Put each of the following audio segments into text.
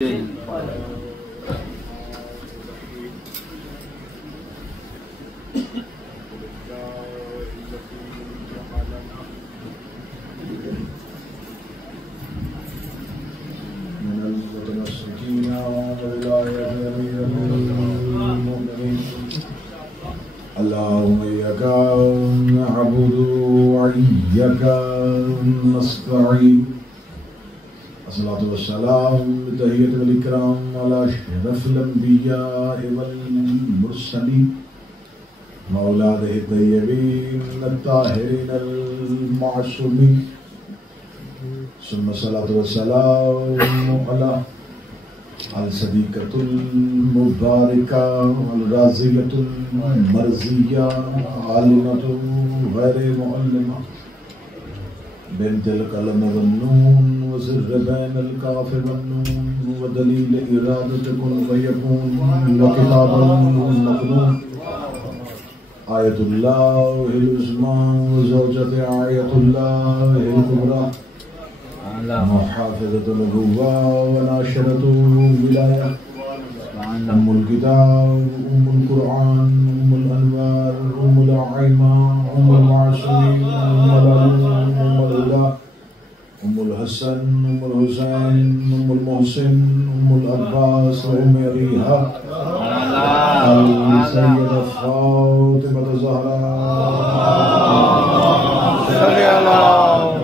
اللهم إياك نعبد وإياك نستعين الصلاة والسلام تحية والإكرام على أشرف الأنبياء والمرسلين وأولاده الطيبين الطاهرين المعصومين ثم الصلاة والسلام على الصديقة المباركة الرازية المرزية عالمة غير معلمة بنت القلم والنون وزر بين الكاف والنون ودليل إرادة كن فيكون وكتاب المكنون آية الله العظمى وزوجة آية الله الكبرى محافظة النبوة وناشرة الولاية أم الكتاب أم القرآن أم الأنوار أم الأعمى أم المعصومين أم العلوم أم الهدى أم الحسن أم الحسين أم المحسن أم العباس أم ريحة السيدة فاطمة الزهراء صلى على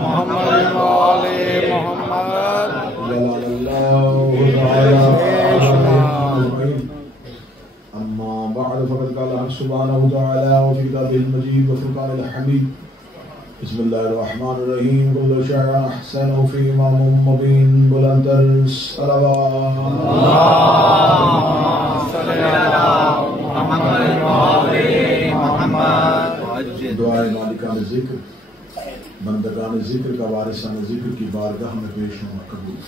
محمد وآل محمد جلال الله تعالى. أما بعد فقد قال سبحانه وتعالى وفي كتابه المجيد وفرقان الحميد بسم الله الرحمن الرحيم كل شيء أحسنه في إمام مبين بلند الصلوات اللهم صل على محمد وآل محمد. دعائے مالکان ذکر بندگان ذکر کا وارثان ذکر کی بارگاہ میں پیش ہوں قبول.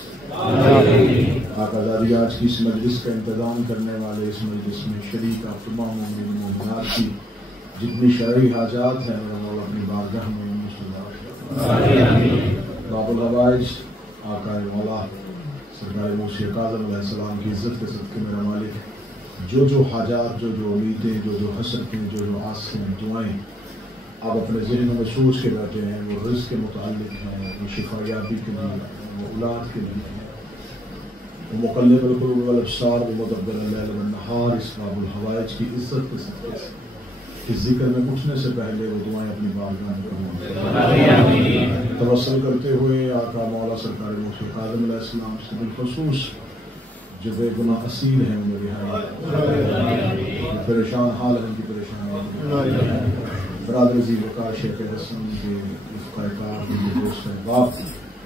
آقا زادی آج کی اس مجلس کا انتظام کرنے والے اس مجلس میں شریک آپ تمام مومنین مومنات کی جتنی شرعی حاجات ہیں اور اپنی بارگاہ میں باب الغوائج آقا مولا سرکار موسی کاظم علیہ السلام کی عزت کے صدقے میرا مالک جو حاجات جو امیدیں جو حسرتیں جو آسیں دعائیں آپ اپنے ذہن میں سوچ کے بیٹھے ہیں وہ رزق کے متعلق ہیں وہ شفا یابی کے لیے وہ اولاد کے لیے ہیں وہ مقلب القلوب والابصار وہ مدبر اللیل والنہار اس باب الغوائج کی عزت کے صدقے سے اس ذکر میں اٹھنے سے پہلے وہ دعائیں اپنی بارگاہ میں قبول توسل کرتے ہوئے آقا مولا سرکار موسی کاظم علیہ السلام سے بالخصوص جو بے گناہ اصیل ہیں انہیں رہائی پریشان حال ہیں ان کی پریشانی برادر عزیز وقار شیخ حسن کے رفقۂ کار کے دوست احباب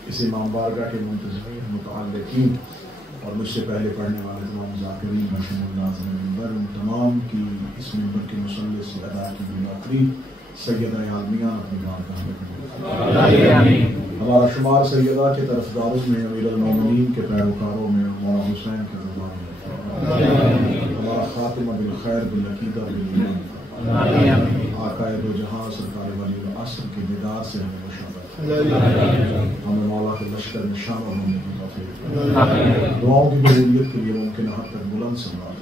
اس امام بارگاہ کے منتظمین متعلقین اور مجھ سے پہلے پڑھنے والے تمام ذاکرین بشمول ناظرین منبر ان تمام کی اس منبر کے مسلح سے ادا کی گئی آخری سیدہ عالمیان اپنی بارگاہ میں ہمارا شمار سیدہ کے طرفداروں میں امیر المومنین کے پیروکاروں میں مولا حسین کے رضوان میں ہمارا خاتمہ بالخیر بالعقیدہ بالایمان آقا دو جہاں سرکار ولی العصر کے دیدار سے ہمیں مشابہت ہمیں مولا کے لشکر میں شامل ہونے کی توفیق دعاؤں کی قبولیت کے لیے ممکن حد تک بلند سماعت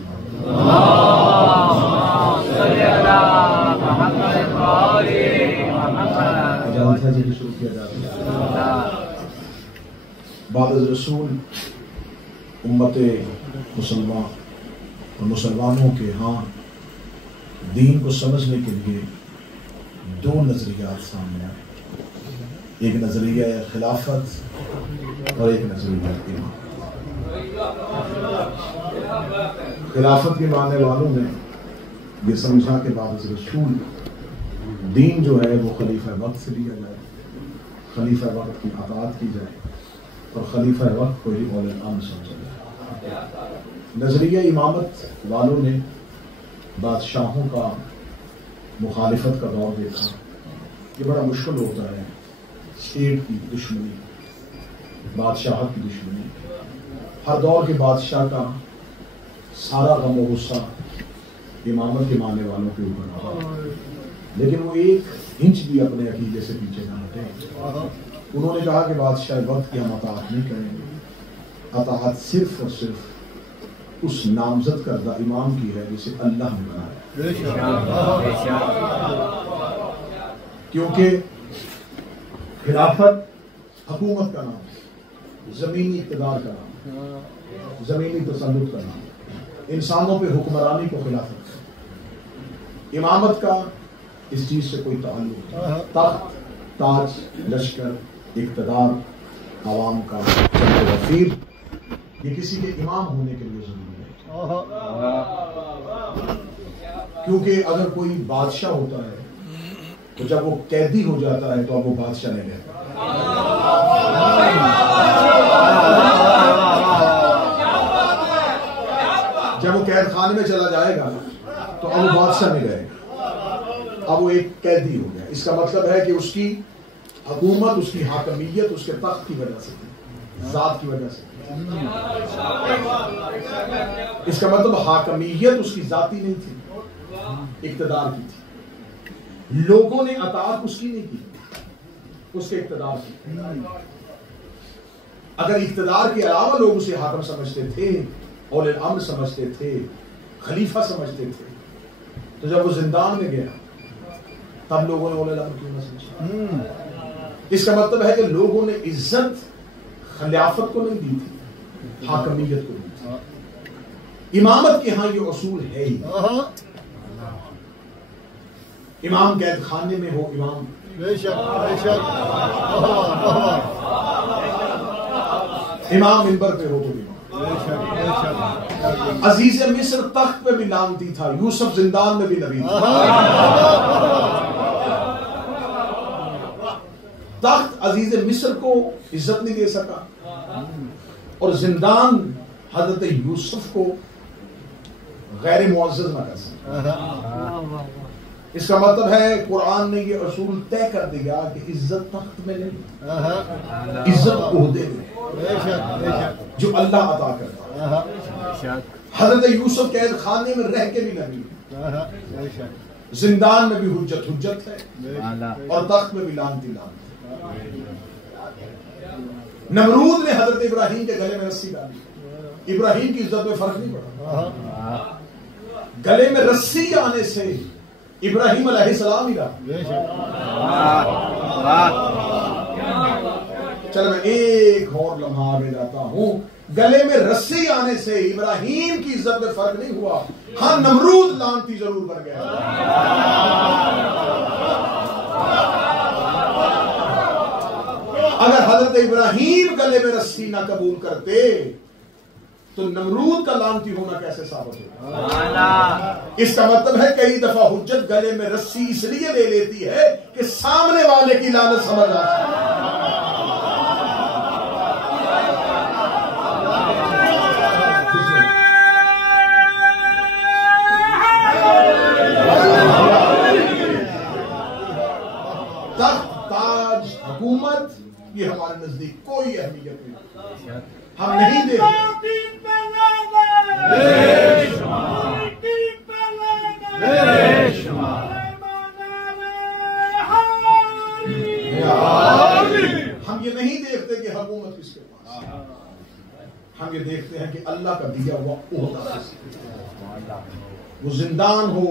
شروع کیا جاتا ہے. بعد از رسول امت مسلمان اور مسلمانوں کے ہاں دین کو سمجھنے کے لیے دو نظریات سامنے آئے. ایک نظریہ خلافت اور ایک نظریہ امامت. خلافت کے معنی والوں نے یہ سمجھا کہ بعد از رسول دین جو ہے وہ خلیفہ وقت سے لیا جائے, خلیفہ وقت کی اطاعت کی جائے اور خلیفہ وقت کو ہی اول الامر سمجھا جائے. نظریہ امامت والوں نے بادشاہوں کا مخالفت کا دور دیکھا. یہ بڑا مشکل ہوتا ہے, اسٹیٹ کی دشمنی, بادشاہت کی دشمنی. ہر دور کے بادشاہ کا سارا غم و غصہ امامت کے ماننے والوں کے اوپر آتا, لیکن وہ ایک انچ بھی اپنے عقیدے سے پیچھے نہ ہٹے. انہوں نے کہا کہ بادشاہ وقت کی ہم اطاعت نہیں کریں گے, اطاعت صرف اور صرف اس نامزد کردہ امام کی ہے جسے اللہ نے بنایا، کیونکہ خلافت حکومت کا نام ہے، زمینی اقتدار کا نام ہے، زمینی تسلط کا نام ہے، انسانوں پہ حکمرانی کو خلافت ہے۔ امامت کا اس چیز سے کوئی تعلق نہیں، تخت، تاج، لشکر، اقتدار، عوام کا چند وفیر، یہ کسی کے امام ہونے کے لیے ضروری ہے، کیونکہ اگر کوئی بادشاہ ہوتا ہے تو جب وہ قیدی ہو جاتا ہے تو اب وہ بادشاہ نہیں رہتا، جب وہ قید خانے میں چلا جائے گا تو اب وہ بادشاہ نہیں رہے گا، اب وہ ایک قیدی ہو گیا۔ اس کا مطلب ہے کہ اس کی حکومت، اس کی حاکمیت اس کے تخت کی وجہ سے تھی، ذات کی وجہ سے۔ اس کا مطلب حاکمیت اس کی ذاتی نہیں تھی، اقتدار کی تھی۔ لوگوں نے اطاعت اس کی نہیں کی، اس کے اقتدار کی۔ اگر اقتدار کے علاوہ لوگ اسے حاکم سمجھتے تھے، اولی الامر سمجھتے تھے، خلیفہ سمجھتے تھے، تو جب وہ زندان میں گیا تب لوگوں نے اولی الامر کیوں نہ سمجھا؟ اس کا مطلب ہے کہ لوگوں نے عزت خلافت کو نہیں دی تھی، حاکمیت کو دی تھی۔ امامت کے ہاں یہ اصول ہے ہی، امام قید خانے میں ہو امام، امام منبر پہ ہو تو امام۔ عزیز مصر تخت پہ بھی لعنتی تھا، یوسف زندان میں بھی نبی تھا۔ تخت عزیز مصر کو عزت نہیں دے سکا اور زندان حضرت یوسف کو غیر معزز نہ کر سکا۔ اس کا مطلب ہے قرآن نے یہ اصول طے کر دیا کہ عزت تخت میں نہیں، عزت عہدے میں جو اللہ عطا کرتا ہے۔ حضرت یوسف قید خانے میں رہ کے بھی نبی ہے، زندان میں بھی حجت ہے اور تخت میں بھی لعنتی لعنتی۔ نمرود نے حضرت ابراہیم کے گلے میں رسی ڈالی، ابراہیم کی عزت میں فرق نہیں پڑا۔ گلے میں رسی آنے سے ابراہیم علیہ السلام ہی رہا۔ چل میں ایک اور لمحہ آگے جاتا ہوں، گلے میں رسی آنے سے ابراہیم کی عزت میں فرق نہیں ہوا، ہاں نمرود لعنتی ضرور بن گیا۔ اگر حضرت ابراہیم گلے میں رسی نہ قبول کرتے تو نمرود کا لعنتی ہونا کیسے ثابت ہوگا؟ اس کا مطلب ہے کئی دفعہ حجت گلے میں رسی اس لیے لے لیتی ہے کہ سامنے والے کی لعنت سمجھ آتی ہے۔ تخت، تاج، حکومت یہ ہمارے نزدیک کوئی اہمیت نہیں، ہم نہیں دیکھتے۔ ہم یہ نہیں دیکھتے کہ حکومت کس کے پاس، ہم یہ دیکھتے ہیں کہ اللہ کا دیا ہوا عہدہ کس کے پاس۔ وہ زندان ہو،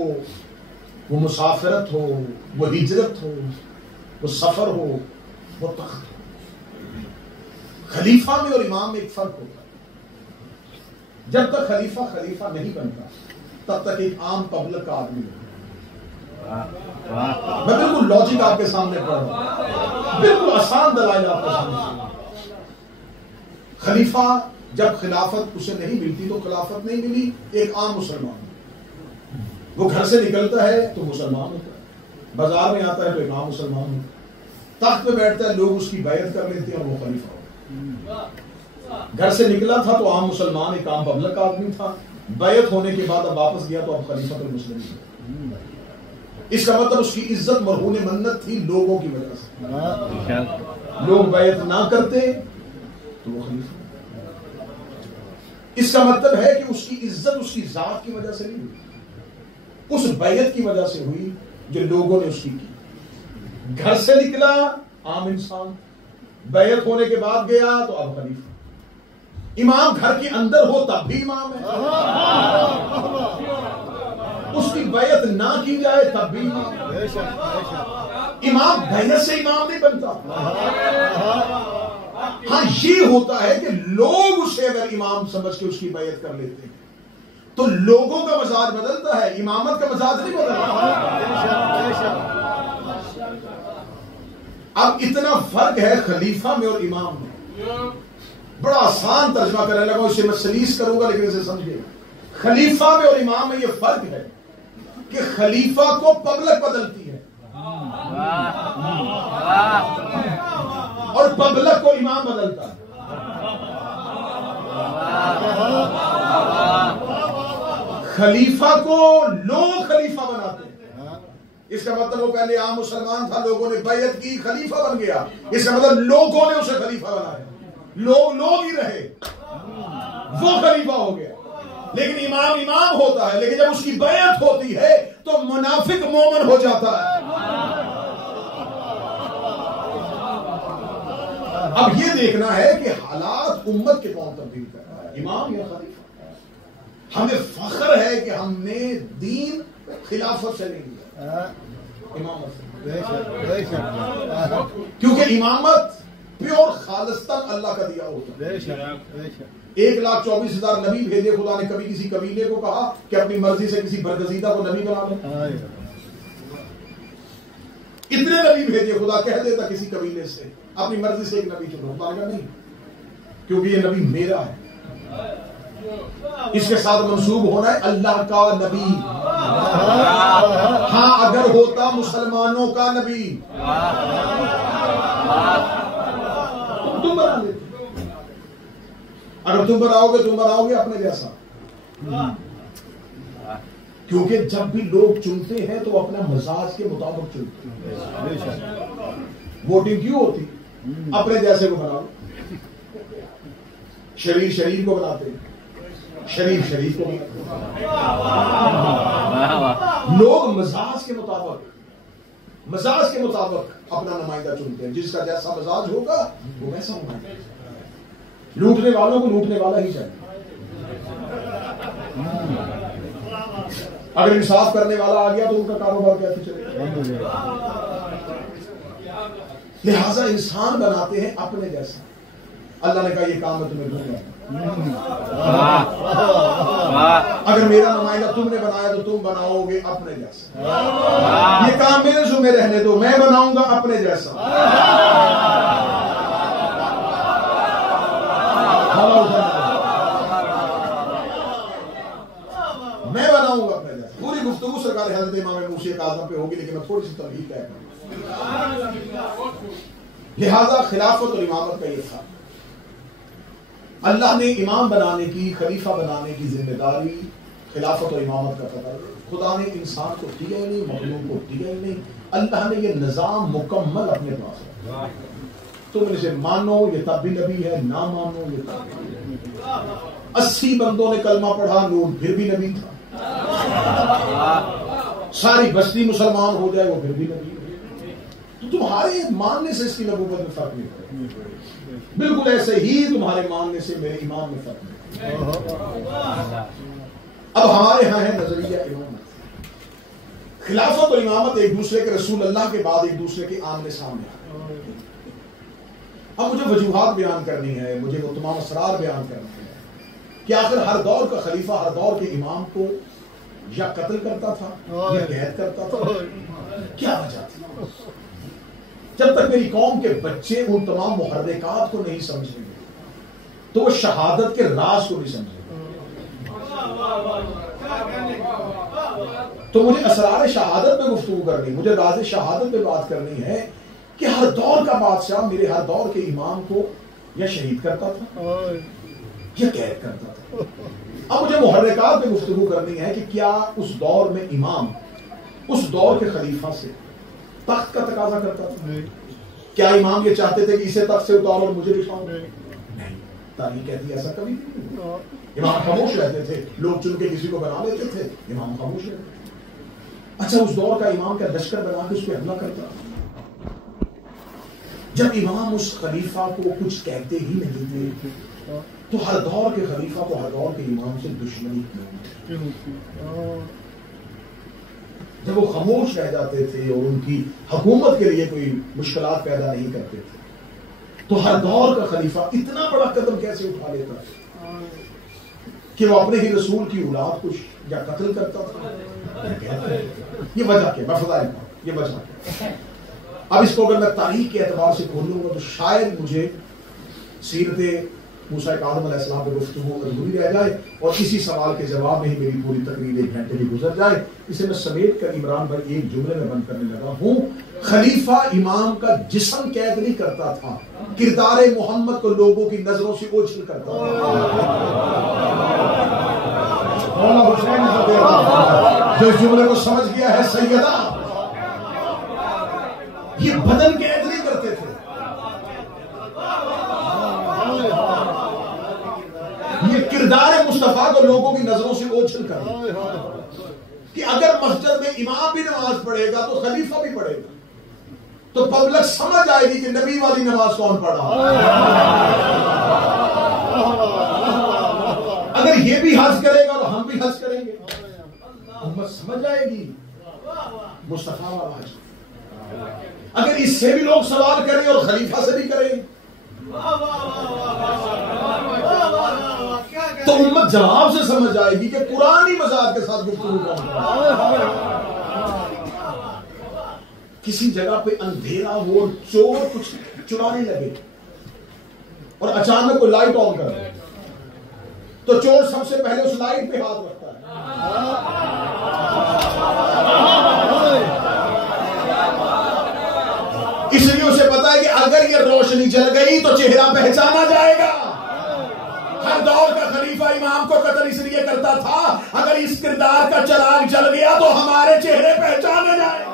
وہ مسافرت ہو، وہ ہجرت ہو، وہ سفر ہو، وہ تخت ہو۔ خلیفہ میں اور امام میں ایک فرق ہوتا ہے، جب تک خلیفہ نہیں بنتا تب تک ایک عام پبلک کا آدمی نہیں۔ میں بالکل لاجک آپ کے سامنے پڑھ رہا ہوں، بالکل آسان دلائل آپ کے سامنے۔ خلیفہ جب خلافت اسے نہیں ملتی تو خلافت نہیں ملی ایک عام مسلمان، وہ گھر سے نکلتا ہے تو مسلمان ہوتا ہے، بازار میں آتا ہے تو امام مسلمان ہوتا ہے، تخت پہ بیٹھتا ہے لوگ اس کی بیعت کر لیتے ہیں اور وہ خلیفہ ہوتا ہے۔ گھر سے نکلا تھا تو عام مسلمان، ایک عام پبلک آدمی تھا، بیعت ہونے کے بعد اب واپس گیا تو اب خلیفۃ المسلمین۔ اس کا مطلب اس کی عزت مرہون منت تھی لوگوں کی وجہ سے، لوگ بیعت نہ کرتے تو وہ خلیفہ۔ اس کا مطلب ہے کہ اس کی عزت اس کی ذات کی وجہ سے نہیں ہوئی، اس بیعت کی وجہ سے ہوئی جو لوگوں نے اس کی کی۔ گھر سے نکلا عام انسان، بیعت ہونے کے بعد گیا تو اب خلیفہ۔ امام گھر کے اندر ہو تب بھی امام ہے، اس کی بیعت نہ کی جائے تب بھی امام ہے۔ امام بیعت سے امام نہیں بنتا۔ ہاں یہ ہوتا ہے کہ لوگ اسے اگر امام سمجھ کے اس کی بیعت کر لیتے ہیں تو لوگوں کا مزاج بدلتا ہے، امامت کا مزاج نہیں بدلتا۔ اب اتنا فرق ہے خلیفہ میں اور امام میں، بڑا آسان ترجمہ کرنے لگا، اسے میں سلیس کروں گا لیکن اسے سمجھے۔ خلیفہ میں اور امام میں یہ فرق ہے کہ خلیفہ کو پبلک بدلتی ہے اور پبلک کو امام بدلتا ہے۔ خلیفہ کو لوگ خلیفہ بناتے ہیں، اس کا مطلب وہ پہلے عام مسلمان تھا، لوگوں نے بیعت کی، خلیفہ بن گیا، اس کا مطلب لوگوں نے اسے خلیفہ بنایا، لوگ ہی رہے، وہ خلیفہ ہو گیا۔ لیکن امام امام ہوتا ہے، لیکن جب اس کی بیعت ہوتی ہے تو منافق مومن ہو جاتا ہے۔ اب یہ دیکھنا ہے کہ حالات امت کے کون تبدیل کر رہا ہے، امام یا خلیفہ۔ ہمیں فخر ہے کہ ہم نے دین خلافت سے نہیں لیا، امامت سے، کیونکہ امامت پیور خالصتاً اللہ کا دیا ہوتا ہے۔ 1,24,000 نبی بھیجے خدا نے، کبھی کسی قبیلے کو کہا کہ اپنی مرضی سے کسی برگزیدہ کو نبی بنا لیں؟ اتنے نبی بھیجے خدا، کہہ دیتا کسی قبیلے سے اپنی مرضی سے ایک نبی چنو، خدا نے کہا نہیں، کیونکہ یہ نبی میرا ہے، اس کے ساتھ منسوب ہونا ہے اللہ کا نبی۔ ہاں اگر ہوتا مسلمانوں کا نبی تم بنا لیتے، اگر تم بناؤ گے اپنے جیسا، کیونکہ جب بھی لوگ چنتے ہیں تو اپنا مزاج کے مطابق چنتے ہیں۔ ووٹنگ کیوں ہوتی؟ اپنے جیسے کو بناؤ، شریر کو بناتے ہیں، شریف کو بناتے ہیں، لوگ مزاج کے مطابق اپنا نمائندہ چنتے ہیں، جس کا جیسا مزاج ہوگا وہ ویسا نمائندہ۔ لوٹنے والوں کو لوٹنے والا ہی چاہیے، اگر انصاف کرنے والا آ گیا تو ان کا کاروبار کیسے چلے گا؟ لہذا انسان بناتے ہیں اپنے جیسا۔ اللہ نے کہا یہ کام میں تمہیں دوں گا، اگر میرا نمائندہ تم نے بنایا تو تم بناؤ گے اپنے جیسا۔ یہ کام میرے ذمہ رہنے دو، میں بناؤں گا اپنے جیسا۔ میں بناؤں گا اپنے جیسا۔ پوری گفتگو سرکار حضرت امام موسی اعظم پہ ہوگی، لیکن میں تھوڑی سی تمہید طے کروں۔ لہذا خلافت اور امامت کا یہ تھا، اللہ نے امام بنانے کی، خلیفہ بنانے کی ذمہ داری خلافت اور امامت کا قدر خدا نے انسان کو دیا ہی نہیں، مخلوق کو دیا ہی نہیں۔ اللہ نے یہ نظام مکمل اپنے پاس ہے، تم اسے مانو یہ تب بھی نبی ہے، نہ مانو یہ تب بھی۔ 80 بندوں نے کلمہ پڑھا، نون پھر بھی نبی تھا، ساری بستی مسلمان ہو جائے وہ پھر بھی نبی ہے۔ تو تمہارے ماننے سے اس کی نبوت میں فرق نہیں پڑے، بالکل ایسے ہی تمہارے ماننے سے میرے ایمان میں فرق نہیں۔ اب ہمارے ہاں ہے نظریہ امامت، خلافت اور امامت ایک دوسرے کے، رسول اللہ کے بعد ایک دوسرے کے آمنے سامنے۔ اب مجھے وجوہات بیان کرنی ہے، مجھے وہ تمام اسرار بیان کرنے ہیں کہ آخر ہر دور کا خلیفہ ہر دور کے امام کو یا قتل کرتا تھا یا قید کرتا تھا، کیا وجہ تھی؟ جب تک میری قوم کے بچے ان تمام محرکات کو نہیں سمجھیں گے تو وہ شہادت کے راز کو نہیں سمجھیں گے۔ تو مجھے اسرار شہادت پہ گفتگو کرنی، مجھے راز شہادت پہ بات کرنی ہے کہ ہر دور کا بادشاہ میرے ہر دور کے امام کو یا شہید کرتا تھا یا قید کرتا تھا۔ اب مجھے محرکات پہ گفتگو کرنی ہے کہ کیا اس دور میں امام اس دور کے خلیفہ سے تخت کا تقاضا کرتا تھا؟ کیا امام یہ چاہتے تھے کہ اسے تخت سے اتارو اور مجھے بٹھاؤ؟ نہیں، تاریخ کہتی ہے ایسا کبھی نہیں۔ امام خاموش رہتے تھے، لوگ چن کے کسی کو بنا لیتے تھے، امام خاموش رہتے تھے۔ اچھا اس دور کا امام کا لشکر بنا کے اس پہ حملہ کرتا، جب امام اس خلیفہ کو کچھ کہتے ہی نہیں تھے تو ہر دور کے خلیفہ کو ہر دور کے امام سے دشمنی کیوں ہوتی؟ جب وہ خاموش رہ جاتے تھے اور ان کی حکومت کے لیے کوئی مشکلات پیدا نہیں کرتے تھے تو ہر دور کا خلیفہ اتنا بڑا قدم کیسے اٹھا لیتا ہے کہ وہ اپنے ہی رسول کی اولاد کو یا قتل کرتا تھا؟ یہ وجہ کیا؟ میں فضائل یہ وجہ کیا؟ اب اس کو اگر میں تاریخ کے اعتبار سے کھولوں گا تو شاید مجھے سیرت موسیٰ کاظم علیہ السلام پہ گفتگو ادھوری رہ جائے اور اسی سوال کے جواب میں ہی میری پوری تقریر 1 گھنٹے کی گزر جائے. اسے میں سمیٹ کر عمران بھائی ایک جملے میں بند کرنے لگا ہوں. خلیفہ امام کا جسم قید نہیں کرتا تھا، کردار محمد کو لوگوں کی نظروں سے اوجھل کرتا تھا. جو اس جملے کو سمجھ گیا ہے سیدہ، یہ بدن قید نہیں کرتے تھے، یہ کردار مصطفیٰ کو لوگوں کی نظروں سے اوجھل کرتا کہ اگر مسجد میں امام بھی نماز پڑھے گا تو خلیفہ بھی پڑھے گا تو پبلک سمجھ آئے گی کہ نبی والی نماز کون پڑھا. اگر یہ بھی حج کرے گا اور ہم بھی حج کریں گے امت سمجھ آئے گی مصطفیٰ والا حج. اگر اس سے بھی لوگ سوال کریں اور خلیفہ سے بھی کریں تو امت جواب سے سمجھ آئے گی کہ قرآنی مزاج کے ساتھ گفتگو کرنا. کسی جگہ پہ اندھیرا ہو اور چور کچھ چرانے لگے اور اچانک کوئی لائٹ آن کر دے تو چور سب سے پہلے اس لائٹ پہ ہاتھ رکھتا ہے. اس لیے اسے پتا ہے کہ اگر یہ روشنی جل گئی تو چہرہ پہچانا جائے گا. ہر دور کا خلیفہ امام کو قتل اس لیے کرتا تھا اگر اس کردار کا چراغ جل گیا تو ہمارے چہرے پہچانے جائے گا.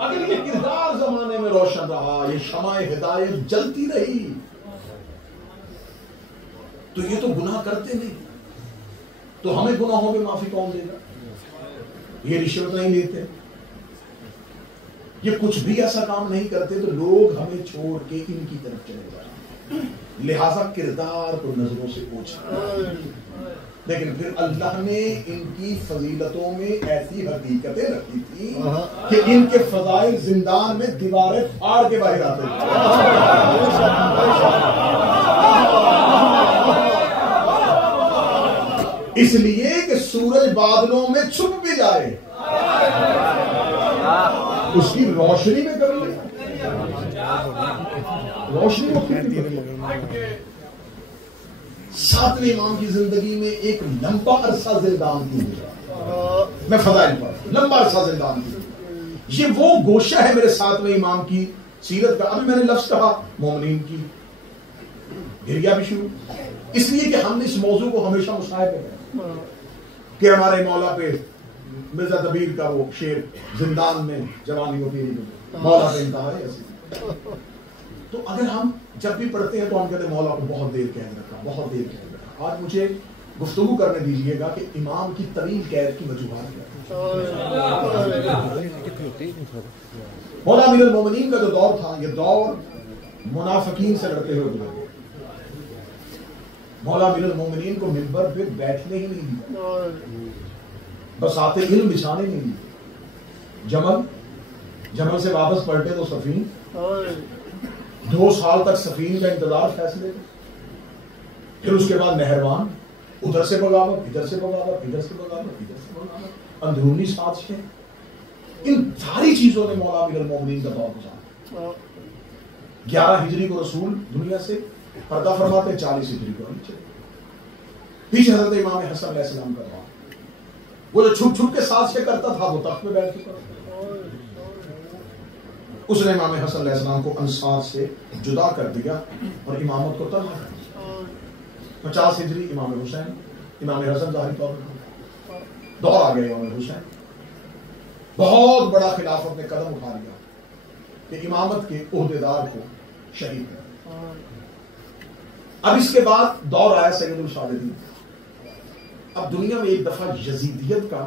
اگر یہ کردار زمانے میں روشن رہا، یہ شمع ہدایت جلتی رہی تو یہ تو گناہ کرتے نہیں تو ہمیں گناہوں میں معافی کون دے گا؟ یہ رشوت نہیں لیتے، یہ کچھ بھی ایسا کام نہیں کرتے تو لوگ ہمیں چھوڑ کے ان کی طرف چلے جائیں. لہذا کردار کو نظروں سے پوچھا، لیکن پھر اللہ نے ان کی فضیلتوں میں ایسی حقیقتیں رکھی تھی کہ ان کے فضائل زندان میں دیواریں پھاڑ کے باہر آتے تھے. اس لیے کہ سورج بادلوں میں چھپ بھی جائے اس کی روشنی میں کمی ہے. روشنی ساتویں امام کی زندگی میں ایک لمبا عرصہ زندان کی گزرا. میں فضائل پر لمبا عرصہ زندان کی، یہ وہ گوشہ ہے میرے ساتویں امام کی سیرت کا. ابھی میں نے لفظ کہا مومنین کی، گریا بھی شروع، اس لیے کہ ہم نے اس موضوع کو ہمیشہ مصاحبہ ہے کہ ہمارے مولا پہ مرزا دبیر کا وہ شعر زندان میں جوانی ہوتی ہے مولا پہ انتہا ہے ایسی. تو اگر ہم جب بھی پڑھتے ہیں تو ہم کہتے ہیں مولا کو بہت دیر قید رکھا، بہت دیر قید رکھا. آج مجھے گفتگو کرنے دیجیے گا کہ امام کی طویل قید کی وجوہات کیا. مولا امیر المومنین کا جو دور تھا یہ دور منافقین سے لڑتے ہوئے گزرا. مولا امیر المومنین کو منبر پہ بیٹھنے ہی نہیں دیا، بساطِ علم بچھانے نہیں دیا. جمل سے واپس پلٹے تو سفین، 2 سال تک سفین کا انتظار فیصلے، پھر اس کے بعد نہروان، ادھر سے بغاوت، ادھر سے بغاوت، ادھر سے بغاوت، ادھر سے بغاوت، اندرونی سازشیں. ان ساری چیزوں نے مولا امیر المومنین کا دور گزارا. 11 ہجری کو رسول دنیا سے پردہ فرماتے ہیں، 40 ہجری کو نیچے. پیچھے حضرت امام حسن علیہ السلام کا دور، وہ جو چھپ چھپ کے سازشیں کرتا تھا وہ تخت میں بیٹھ چکا تھا. اس نے امام حسن علیہ السلام کو انصار سے جدا کر دیا اور امامت کو ترک کر دیا. 50 ہجری امام حسین، امام حسن ظاہری طور پر دور آ گیا. امام حسین بہت بڑا خلافت نے قدم اٹھا لیا کہ امامت کے عہدیدار کو شہید کر. اب اس کے بعد دور آیا سید الصالحین. اب دنیا میں ایک دفعہ یزیدیت کا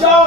4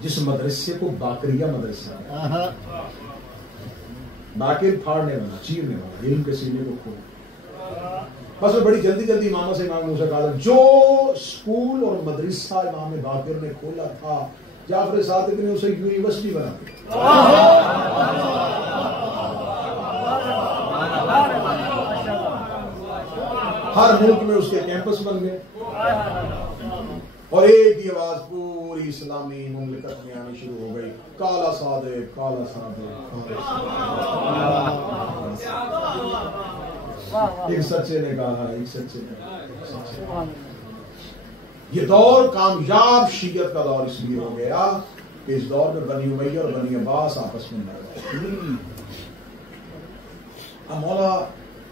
جس مدرسے کو باقریہ مدرسہ، باقر پھاڑنے والا، چیرنے والا، علم کے سینے کو کھول، بس وہ بڑی جلدی جلدی اماموں سے امام موسیٰ کاظم جو اسکول اور مدرسہ امام باقر نے کھولا تھا، جعفر صادق نے اسے یونیورسٹی بنا دی. ہر ملک میں اس کے کیمپس بن گئے اور ایک ہی آواز پوری اسلامی مملکت میں آنی شروع ہو گئی، کالا صادق، کالا صادق. ایک سچے نے کہا، ایک سچے نے کہا. یہ دور کامیاب شیعت کا دور اس لیے ہو گیا کہ اس دور میں بنی امیہ اور بنی عباس آپس میں لڑ گئے. اب مولا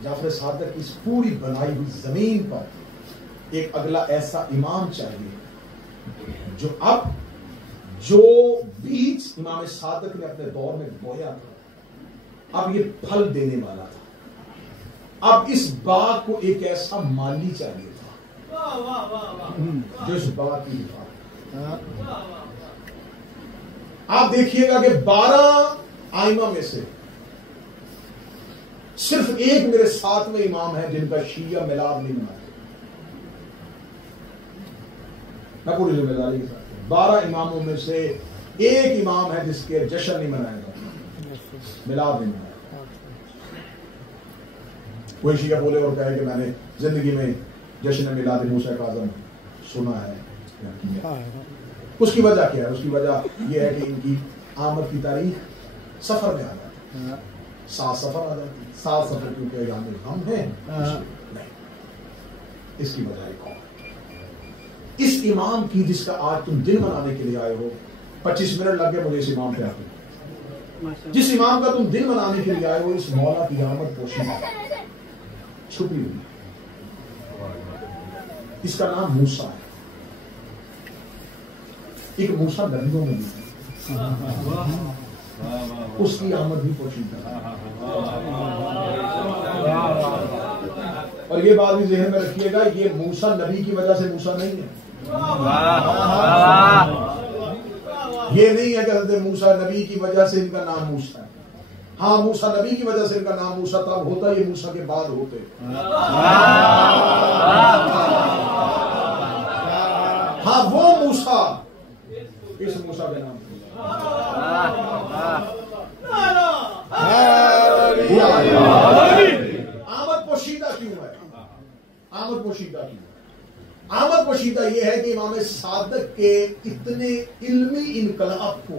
جعفر صادق کی اس پوری بنائی ہوئی زمین پر ایک اگلا ایسا امام چاہیے جو بیج امام صادق نے اپنے دور میں بویا تھا، اب یہ پھل دینے والا تھا. اب اس باغ کو ایک ایسا مالی چاہیے تھا جو اس باغ کی حفاظت. آپ دیکھیے گا کہ 12 آئمہ میں سے صرف ایک میرے ساتھ میں امام ہے جن کا شیعہ میلاد نہیں مناتے. میں پوری ذمہ داری کے ساتھ 12 اماموں میں سے ایک امام ہے جس کے جشن نہیں منایا جاتا، میلاد نہیں منایا. کوئی شیعہ بولے اور کہے کہ میں نے زندگی میں جشن میلاد موسیٰ کاظم سنا ہے. اس کی وجہ کیا ہے؟ اس کی وجہ یہ ہے کہ ان کی آمد کی تاریخ سفر میں آ جاتی ہے، 7 سفر آ جاتی ہے. 7 سفر کیونکہ ایام الغم ہے نہیں، اس کی وجہ ایک اور. اس امام کی جس کا آج تم دن منانے کے لیے آئے ہو، 25 منٹ لگ گئے مجھے اس امام پہ آتے. جس امام کا تم دن منانے کے لیے آئے ہو، اس مولا کی آمد پوشیدہ چھپی ہوئی. اس کا نام موسیٰ ہے. ایک موسیٰ نبیوں میں بھی ہے، اس کی آمد بھی پوشیدہ ہے. اور یہ بات بھی ذہن میں رکھیے گا، یہ موسیٰ نبی کی وجہ سے موسیٰ نہیں ہے. یہ نہیں ہے کہ حضرت موسیٰ نبی کی وجہ سے ان کا نام موسیٰ ہے. ہاں موسیٰ نبی کی وجہ سے ان کا نام موسیٰ تب ہوتا، یہ موسیٰ کے بعد ہوتے. ہاں وہ موسیٰ، اس موسیٰ کے نام آمد پوشیدہ کیوں ہے؟ آمد پوشیدہ کیوں ہے؟ آمد پوشیدہ یہ ہے کہ امام صادق کے اتنے علمی انقلاب کو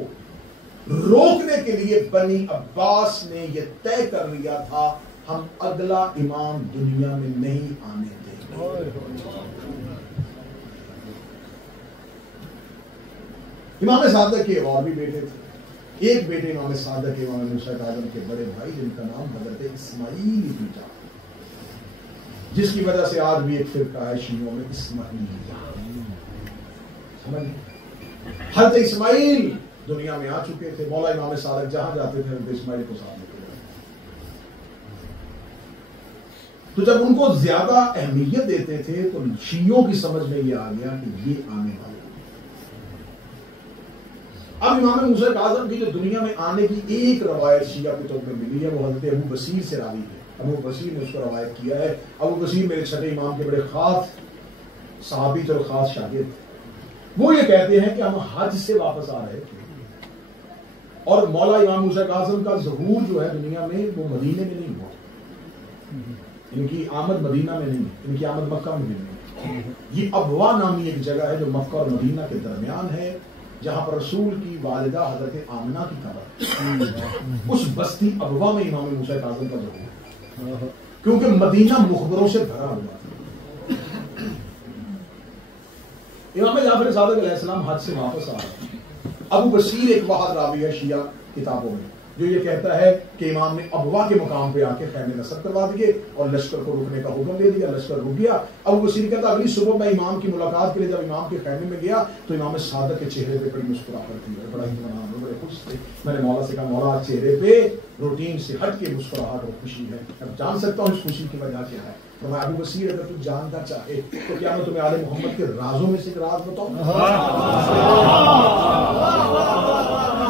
روکنے کے لیے بنی عباس نے یہ طے کر لیا تھا، ہم اگلا امام دنیا میں نہیں آنے دیں گے. امام صادق کے اور بھی بیٹے تھے. ایک بیٹے امام صادق امام موسیٰ کاظم کے بڑے بھائی جن کا نام حضرت اسماعیل بیٹا، جس کی وجہ سے آج بھی ایک فرقہ ہے شیعوں میں اسماعیل. حضرت اسماعیل دنیا میں آ چکے تھے. مولا امام صادق جہاں جاتے تھے حضرت اسماعیل کو ساتھ لے کے. تو جب ان کو زیادہ اہمیت دیتے تھے تو شیعوں کی سمجھ میں یہ آ گیا کہ یہ آنے والے. اب امام موسیٰ کاظم کی جو دنیا میں آنے کی ایک روایت شیعہ کتب میں ملی ہے وہ حضرت ابو بصیر سے راوی ہے. ابو بصیر نے اس کو روایت کیا ہے. ابو بصیر میرے چھٹے امام کے بڑے خاص صحابی اور خاص شاگرد تھے. وہ یہ کہتے ہیں کہ ہم حج سے واپس آ رہے تھے اور مولا امام موسیٰ کاظم کا ظہور جو ہے دنیا میں وہ مدینے میں نہیں ہوا. ان کی آمد مدینہ میں نہیں، ان کی آمد مکہ میں نہیں. یہ ابوا نامی ایک جگہ ہے جو مکہ اور مدینہ کے درمیان ہے، جہاں پر رسول کی والدہ حضرت آمنہ کی قبر. اس بستی ابوا میں امام موسیٰ کاظم کا ظہور، کیونکہ مدینہ مخبروں سے بھرا ہوا تھا. امام جعفر صادق علیہ السلام حج سے واپس آ رہے ہیں. ابو بصیر ایک واحد راوی ہے شیعہ کتابوں میں جو یہ کہتا ہے کہ امام نے ابوا کے مقام پہ آ کے خیمے نصب کروا دیے اور لشکر کو رکنے کا حکم دے دیا. لشکر رک گیا. ابو بصیر کہتا اگلی صبح میں امام کی ملاقات کے لیے جب امام کے خیمے میں گیا تو امام صادق کے چہرے پہ بڑی مسکراہٹ تھی، بڑا اطمینان، بڑے خوش تھے. میں نے مولا سے کہا مولا چہرے پہ روٹین سے ہٹ کے مسکراہٹ اور خوشی ہے. اب جان سکتا ہوں اس خوشی کی وجہ کیا ہے. فرمایا ابو بصیر اگر تو جاننا چاہے تو کیا میں تمہیں آل محمد کے رازوں میں سے ایک راز بتاؤں؟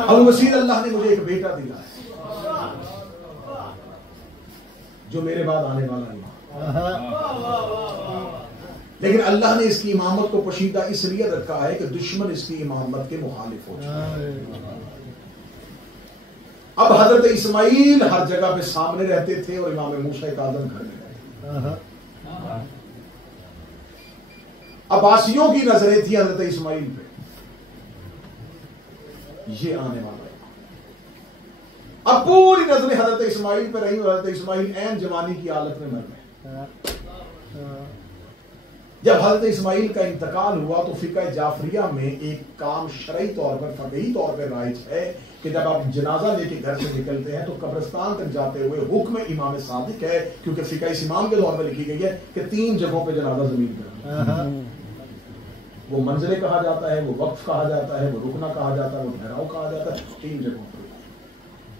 ابو بصیر اللہ نے مجھے ایک بیٹا دیا ہے جو میرے بعد آنے والا نہیں، لیکن اللہ نے اس کی امامت کو پوشیدہ اس لیے رکھا ہے کہ دشمن اس کی امامت کے مخالف ہو جائے. اب حضرت اسماعیل ہر جگہ پہ سامنے رہتے تھے اور امام موسیٰ کاظم گھر میں رہتے. عباسیوں کی نظریں تھیں حضرت اسماعیل پہ، یہ آنے والا ہے. اب پوری نظریں حضرت اسماعیل پہ رہی اور حضرت اسماعیل عین جوانی کی حالت میں مر گئے. جب حضرت اسماعیل کا انتقال ہوا تو فقہ جعفریہ میں ایک کام شرعی طور پر فقہی طور پر رائج ہے کہ جب آپ جنازہ لے کے گھر سے نکلتے ہیں تو قبرستان تک جاتے ہوئے حکم امام صادق ہے، کیونکہ فقہ اس امام کے دور میں لکھی گئی ہے کہ 3 جگہوں پہ جنازہ زمین پر، وہ منزلے کہا جاتا ہے، وہ وقف کہا جاتا ہے، وہ رکنا کہا جاتا ہے، وہ ٹھہراؤ کہا جاتا ہے. 3 جگہوں پر،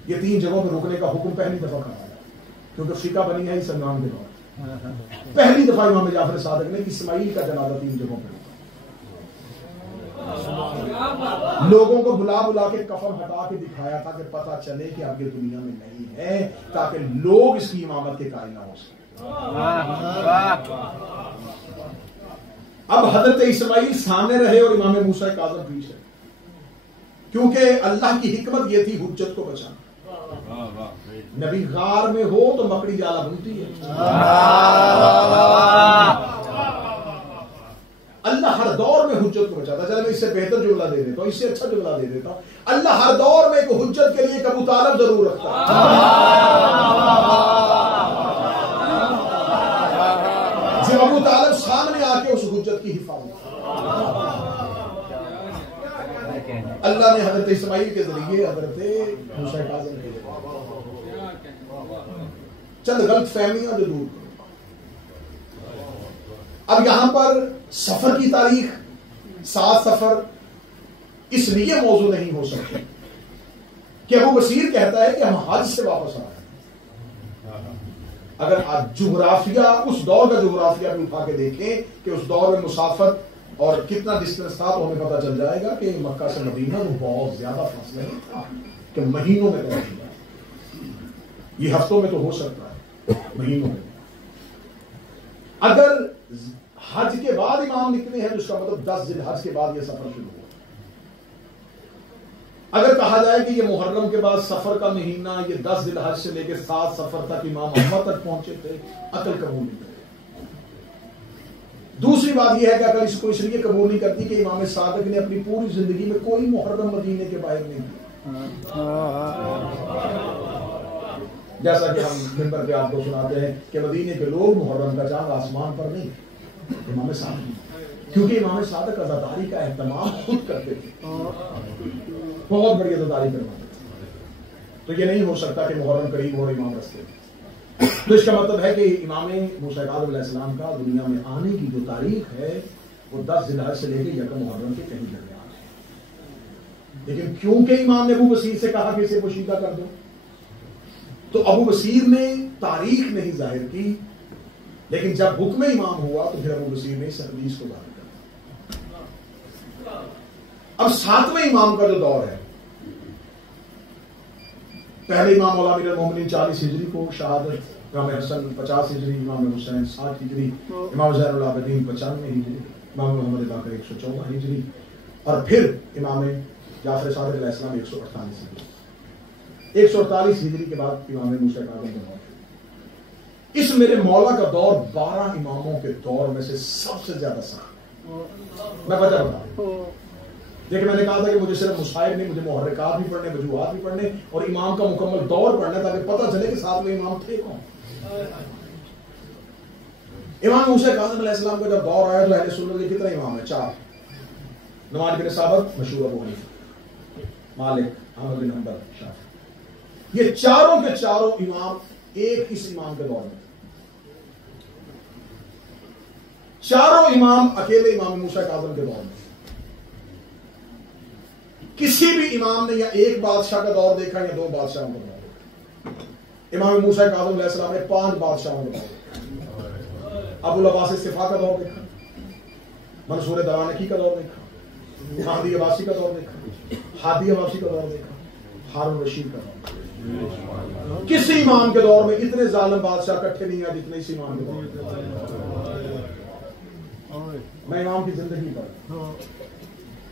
یہ 3 جگہوں پہ رکنے کا حکم پہلی دفعہ کہا جاتا ہے کیونکہ فقہ بنی ہے اس امام کے دور. پہلی دفعہ امام جعفر صادق نے اسماعیل کا جنازہ 3 جگہوں پہ لوگوں کو بلا بلا کے کفن ہٹا کے دکھایا تھا کہ پتہ چلے کہ اب یہ دنیا میں نہیں ہے، تاکہ لوگ اس کی امامت کے قائل نہ ہو سکے. اب حضرت اسماعیل سامنے رہے اور امام موسیٰ کاظم پیچھے، کیونکہ اللہ کی حکمت یہ تھی حجت کو بچانا. نبی غار میں ہو تو مکڑی جالا بنتی ہے. اللہ ہر دور میں حجت کو بچاتا. چلے میں اس سے بہتر جملہ دے دیتا ہوں، اس سے اچھا جملہ دے دیتا ہوں. اللہ ہر دور میں ایک حجت کے لیے ایک ابو طالب ضرور رکھتا ہے. جو ابو طالب سامنے آ کے اس حجت کی حفاظت. اللہ نے حضرت اسماعیل کے ذریعے حضرت موسیٰ کاظم کے ذریعے چند غلط فہمیاں جو دور کرو. اب یہاں پر سفر کی تاریخ 7 سفر اس لیے موضوع نہیں ہو سکتی کہ ابو بصیر کہتا ہے کہ ہم حج سے واپس آ رہے ہیں. اگر جغرافیہ اس دور کا جغرافیہ بھی اٹھا کے دیکھیں کہ اس دور میں مسافت اور کتنا ڈسٹینس تھا تو ہمیں پتہ چل جائے گا کہ مکہ سے مدینہ وہ بہت زیادہ فاصلہ نہیں تھا کہ مہینوں میں پہنچ جائے. یہ ہفتوں میں تو ہو سکتا ہے، مہینوں میں. اگر حج کے بعد امام نکلے ہیں تو اس کا مطلب 10 ذی الحج کے بعد یہ سفر شروع ہوا. اگر کہا جائے کہ یہ محرم کے بعد سفر کا مہینہ، یہ 10 ذی الحج سے لے کے 7 سفر تک امام احمد تک پہنچے تھے، عقل قبول نہیں کرے. دوسری بات یہ ہے کہ عقل اس کو اس لیے قبول نہیں کرتی کہ امام صادق نے اپنی پوری زندگی میں کوئی محرم مدینے کے باہر نہیں کیا. جیسا کہ ہم ممبر پہ آپ کو سناتے ہیں کہ مدینے کے لوگ محرم کا چاند آسمان پر نہیں، امام صادق، کیونکہ امام صادق عزاداری کا اہتمام خود کرتے تھے، بہت بڑی عزاداری کرواتے تھے. تو یہ نہیں ہو سکتا کہ محرم قریب اور امام رستے. تو اس کا مطلب ہے کہ امام موسیٰ کاظم علیہ السلام کا دنیا میں آنے کی جو تاریخ ہے وہ 10 ذی الحج سے لے کے 1 محرم کے کہیں درمیان ہے. لیکن کیونکہ امام نے ابو بصیر سے کہا کہ اسے پوشیدہ کر دو، تو ابو بصیر نے تاریخ نہیں ظاہر کی، لیکن جب حکم امام ہوا تو پھر ابو بصیر نے اس حدیث کو ظاہر کر. اب 7ویں امام کا جو دور ہے، پہلے امام مولا امیر المومنین 40 ہجری کو شہادت، امام حسن 50 ہجری، امام حسین 60 ہجری، امام زین العابدین 95 ہجری، امام محمد باقر 114 ہجری، اور پھر امام جعفر صادق علیہ السلام 148 ہجری. 148 ہجری کے بعد امام موسیٰ کاظم کا دور. اس میرے مولا کا دور 12 اماموں کے دور میں سے سب سے زیادہ سخت. میں وجہ بتا دوں. دیکھیں میں نے کہا تھا کہ مجھے صرف مصائب نہیں، مجھے محرکات بھی پڑھنے، وجوہات بھی پڑھنے، اور امام کا مکمل دور پڑھنا تاکہ پتہ چلے کہ 7ویں امام تھے کون. امام موسیٰ کاظم علیہ السلام کا جب دور آیا تو اہل سنت کے کتنے امام ہیں؟ 4. نعمان بن ثابت، مشہور ابو حنیفہ، مالک، احمد بن حنبل، شافعی. یہ چاروں کے چاروں امام ایک اس امام کے دور میں. چاروں امام اکیلے امام موسیٰ کاظم کے دور میں. کسی بھی امام نے یا ایک بادشاہ کا دور دیکھا یا 2 بادشاہوں کا دور دیکھا. امام موسیٰ کاظم علیہ السلام نے 5 بادشاہوں کو ابو العباس استفا کا دور دیکھا، منصور دوانکی کا دور دیکھا، مہدی عباسی کا دور دیکھا، ہادی عباسی کا دور دیکھا، ہارون رشید کا دور. کسی امام کے دور میں اتنے ظالم بادشاہ اکٹھے نہیں ہیں جتنے اس امام کے دور میں. میں امام کی زندگی پر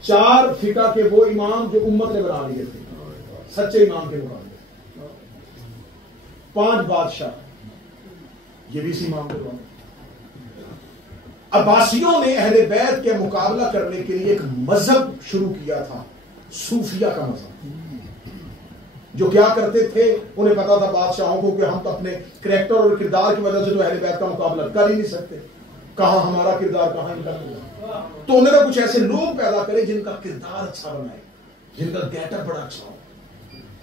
4 فقہ کے وہ امام جو امت نے بنا لیے تھے سچے امام کے مقابلے، 5 بادشاہ یہ بھی اسی امام کے دور میں. عباسیوں نے اہل بیت کے مقابلہ کرنے کے لیے ایک مذہب شروع کیا تھا، صوفیہ کا مذہب، جو کیا کرتے تھے انہیں پتا تھا بادشاہوں کو کہ ہم تو اپنے کریکٹر اور کردار کی وجہ سے تو اہل بیت کا مقابلہ کر ہی نہیں سکتے، کہاں ہمارا کردار کہاں ان کا کردار، تو انہوں نے کچھ ایسے لوگ پیدا کرے جن کا کردار اچھا بنائے، جن کا گیٹ اپ بڑا اچھا ہو،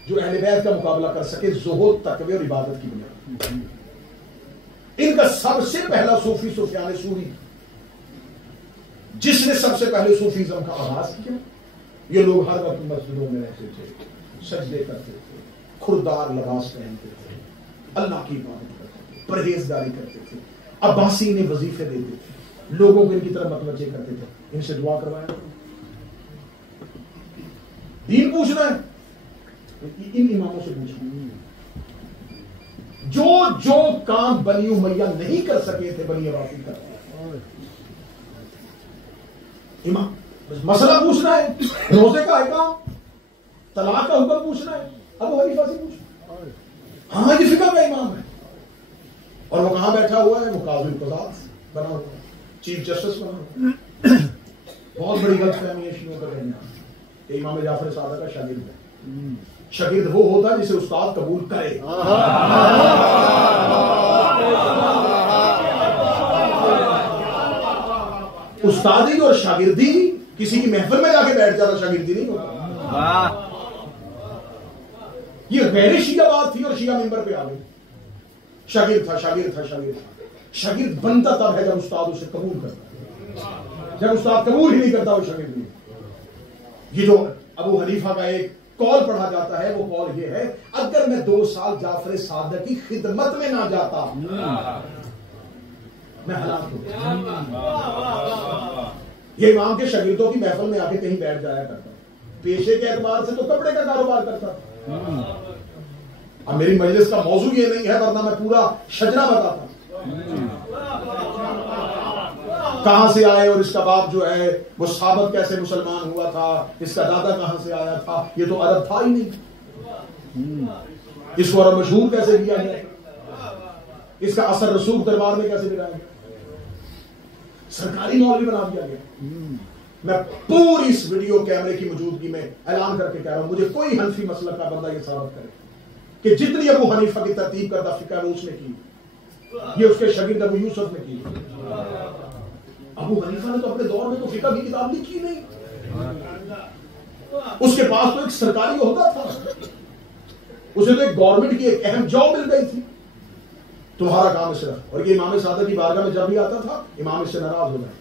جو اہل بیت کا مقابلہ کر سکے زہد، تقوی اور عبادت کی بنیاد. ان کا سب سے پہلا صوفی سفیان ثوری، جس نے سب سے پہلے صوفیزم کا آغاز کیا. یہ لوگ ہر وقت مسجدوں میں رہتے تھے، سجدے کرتے تھے، کھردار لباس پہنتے تھے، اللہ کی عبادت کرتے تھے، پرہیزگاری کرتے تھے، عباسی انہیں وظیفے دیتے تھے، لوگوں کو ان کی طرف متوجہ کرتے تھے. ان سے دعا کروایا، دین پوچھنا ہے ان اماموں سے پوچھنا. جو کام بنی امیہ نہیں کر سکے تھے بنی عباسی کرتے. امام مسئلہ پوچھنا ہے، روزے کا احکام، طلاق کا حکم پوچھنا ہے، ابو حنیفہ سے پوچھنا. ہاں یہ فقہ کا امام ہے اور وہ کہاں بیٹھا ہوا ہے؟ وہ قاضی القضات بنا ہوا ہے، چیف جسٹس بنا ہوا ہے. بہت بڑی غلط فہمی ہے شیعوں کا کہنا کہ امام جعفر صادق کا شاگرد ہے. شاگرد وہ ہوتا ہے جسے استاد قبول کرے. استادی اور شاگردی کسی کی محفل میں جا کے بیٹھ جاتا شاگردی نہیں ہوتا. یہ غیر شیعہ بات تھی اور شیعہ ممبر پہ آ گئی. شاگرد تھا، شاگرد تھا، شاگرد تھا. شاگرد بنتا تب ہے جب استاد اسے قبول کرتا ہے. جب استاد قبول ہی نہیں کرتا وہ شاگرد نہیں. یہ جو ابو حنیفہ کا ایک قول پڑھا جاتا ہے وہ قول یہ ہے، اگر میں 2 سال جعفر صادق کی خدمت میں نہ جاتا میں ہلاک ہوں. یہ امام کے شاگردوں کی محفل میں آ کے کہیں بیٹھ جایا کرتا. پیشے کے اعتبار سے تو کپڑے کا کاروبار کرتا تھا. اب میری مجلس کا موضوع یہ نہیں ہے ورنہ میں پورا شجرا بتاتا. کہاں سے آئے اور اس کا باپ جو ہے وہ ثابت کیسے مسلمان ہوا تھا، اس کا دادا کہاں سے آیا تھا، یہ تو عرب تھا ہی نہیں. اس کو عرب مشہور کیسے کیا گیا، اس کا اثر رسول دربار میں کیسے گرایا گیا، سرکاری مولوی بنا دیا گیا. میں پوری اس ویڈیو کیمرے کی موجودگی میں اعلان کر کے کہہ رہا ہوں، مجھے کوئی حنفی مسلک کا بندہ یہ ثابت کرے کہ جتنی ابو حنیفہ کی ترتیب کردہ فقہ ہے وہ اس نے کی، یہ اس کے شاگرد ابو یوسف نے کی. ابو حنیفہ نے تو اپنے دور میں تو فقہ کی کتاب لکھی نہیں. اس کے پاس تو ایک سرکاری عہدہ تھا، اسے تو ایک گورنمنٹ کی ایک اہم جاب مل گئی تھی. تمہارا کام صرف، اور یہ امام صادق کی بارگاہ میں جب بھی آتا تھا امام اس سے ناراض ہو گئے.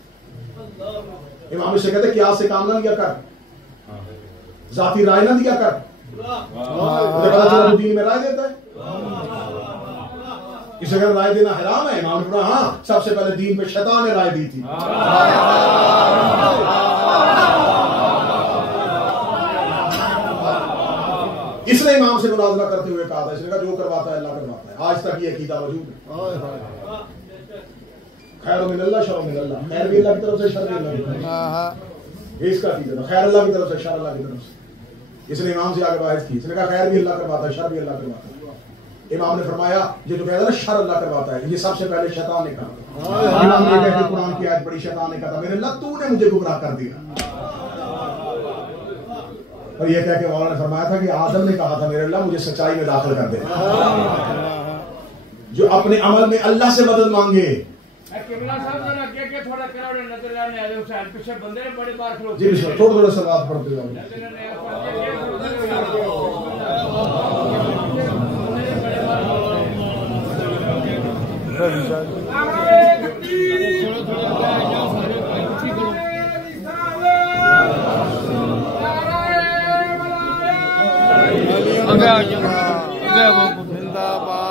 امام اس سے کہتے کیا سے کام نہ لیا کر، ذاتی رائے نہ دیا کر. پتا چلا دین میں رائے دیتا ہے، اسے اگر رائے دینا حرام ہے. امام نے ہاں سب سے پہلے دین میں شیطان نے رائے دی تھی. اس نے امام سے مناظرہ کرتے ہوئے کہا تھا، اس نے کہا جو کرواتا ہے اللہ کرواتا ہے. آج تک یہ عقیدہ موجود ہے. خیر من اللہ شر من اللہ، خیر بھی اللہ کی طرف سے شر بھی اللہ کی طرف سے. اس کا عقیدہ تھا خیر اللہ کی طرف سے شر اللہ کی طرف سے. اس نے امام سے آگے بحث کی، اس نے کہا خیر بھی اللہ کرواتا ہے شر بھی اللہ کرواتا ہے. امام نے فرمایا یہ جو کہتا ہے نا شر اللہ کرواتا ہے، یہ سب سے پہلے شیطان نے کہا. امام نے کہا کہ قرآن کی آیت بڑی شیطان نے کہا تھا میرے اللہ تو نے مجھے گمراہ کر دیا. اور یہ کہہ کے مولانا نے فرمایا تھا کہ آدم نے کہا تھا میرے اللہ مجھے سچائی میں داخل کر دے. جو اپنے عمل میں اللہ سے مدد مانگے. جی تھوڑا تھوڑا سوال پڑھتے جاؤ. زندہ باد.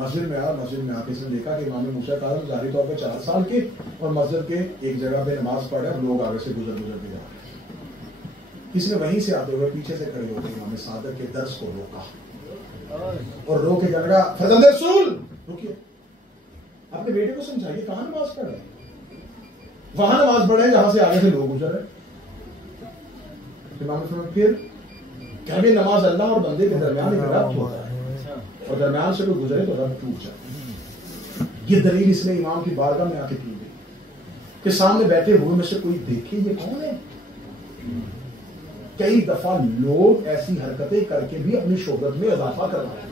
مسجد میں آیا, مسجد میں آ کے اس نے دیکھا کہ امام موسیٰ کاظم ظاہری طور پہ 4 سال کے اور مسجد کے ایک جگہ پہ نماز پڑھ رہے ہیں, لوگ آگے سے گزر کے جا رہے ہیں. کسی نے وہیں سے آتے ہوئے پیچھے سے کھڑے ہو کے امام صادق کے درس کو روکا اور رو کے کہنے لگا, فرزند رسول رکیے, اپنے بیٹے کو سمجھائیے کہاں نماز پڑھ رہے ہیں, وہاں نماز پڑھ رہے ہیں جہاں سے آگے سے لوگ گزر رہے. امام نے پھر کہ نماز اللہ اور بندے کے درمیان ایک ربط ہوتا ہے اور درمیان سے کوئی گزرے تو ربط ٹوٹ جاتا ہے. یہ دلیل اس نے امام کی بارگاہ میں آ کے کی گئی کہ سامنے بیٹھے ہوئے میں سے کوئی دیکھے یہ کون ہے. کئی دفعہ لوگ ایسی حرکتیں کر کے بھی اپنی شہرت میں اضافہ کرتے ہیں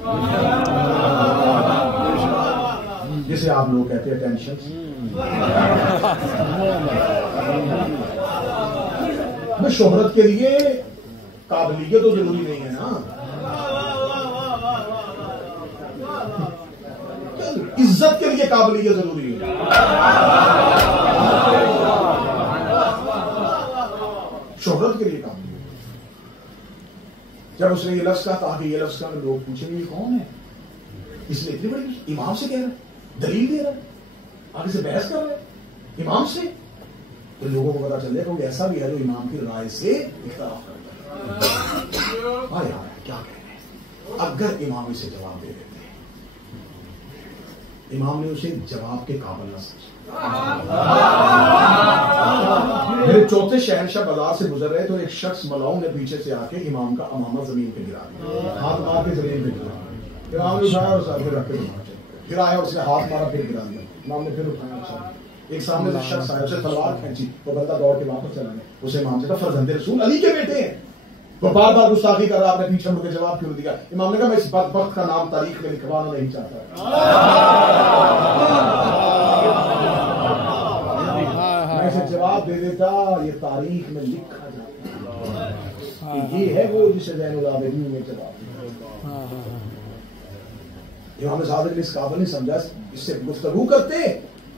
جسے آپ لوگ کہتے ہیں ٹینشن. شہرت کے لیے قابلیت تو ضروری نہیں ہے نا, عزت کے لیے قابلیت ضروری ہے. شہرت کے لیے قابلیت. جب اس نے یہ لفظ کہا کہ یہ لفظ کا لوگ پوچھیں گے یہ کون ہے, اس نے اتنی بڑی امام سے کہہ رہا ہے, دلیل دے رہا ہے, آگے سے بحث کر رہا ہے امام سے, تو لوگوں کو پتا چل جائے کہ کوئی ایسا بھی ہے جو امام کی رائے سے اختلاف کرتا ہے. ہاں یار کیا کہہ رہے ہیں. اگر امام اسے جواب دے دیتے, امام نے اسے جواب کے قابل نہ سمجھا. میرے چوتھے شہنشاہ بازار سے گزر رہے تو ایک شخص ملاؤں نے پیچھے سے آ کے امام کا امامہ زمین پہ گرا دیا, ہاتھ مار کے زمین پہ گرا. امام نے اٹھایا اور سر پہ رکھ کے پھر آیا, اس نے ہاتھ مارا پھر گرا دیا. امام نے پھر اٹھایا. ایک سامنے سے شخص آیا, اسے تلوار کھینچی, وہ بندہ دوڑ کے واپس چلا گیا. اسے امام سے کہا فرزند رسول علی کے بیٹے ہیں. وہ بار بار گستاخی کر رہا, آپ نے پیچھے مڑ کے جواب کیوں دیا. امام نے کہا میں اس بدبخت کا نام تاریخ میں لکھوانا نہیں چاہتا. میں اسے جواب دے دیتا, یہ تاریخ میں لکھا جاتا ہے یہ ہے وہ جسے زین العابدین نے جواب دیا. امام صادق نے اس قابل نہیں سمجھا, اس سے گفتگو کرتے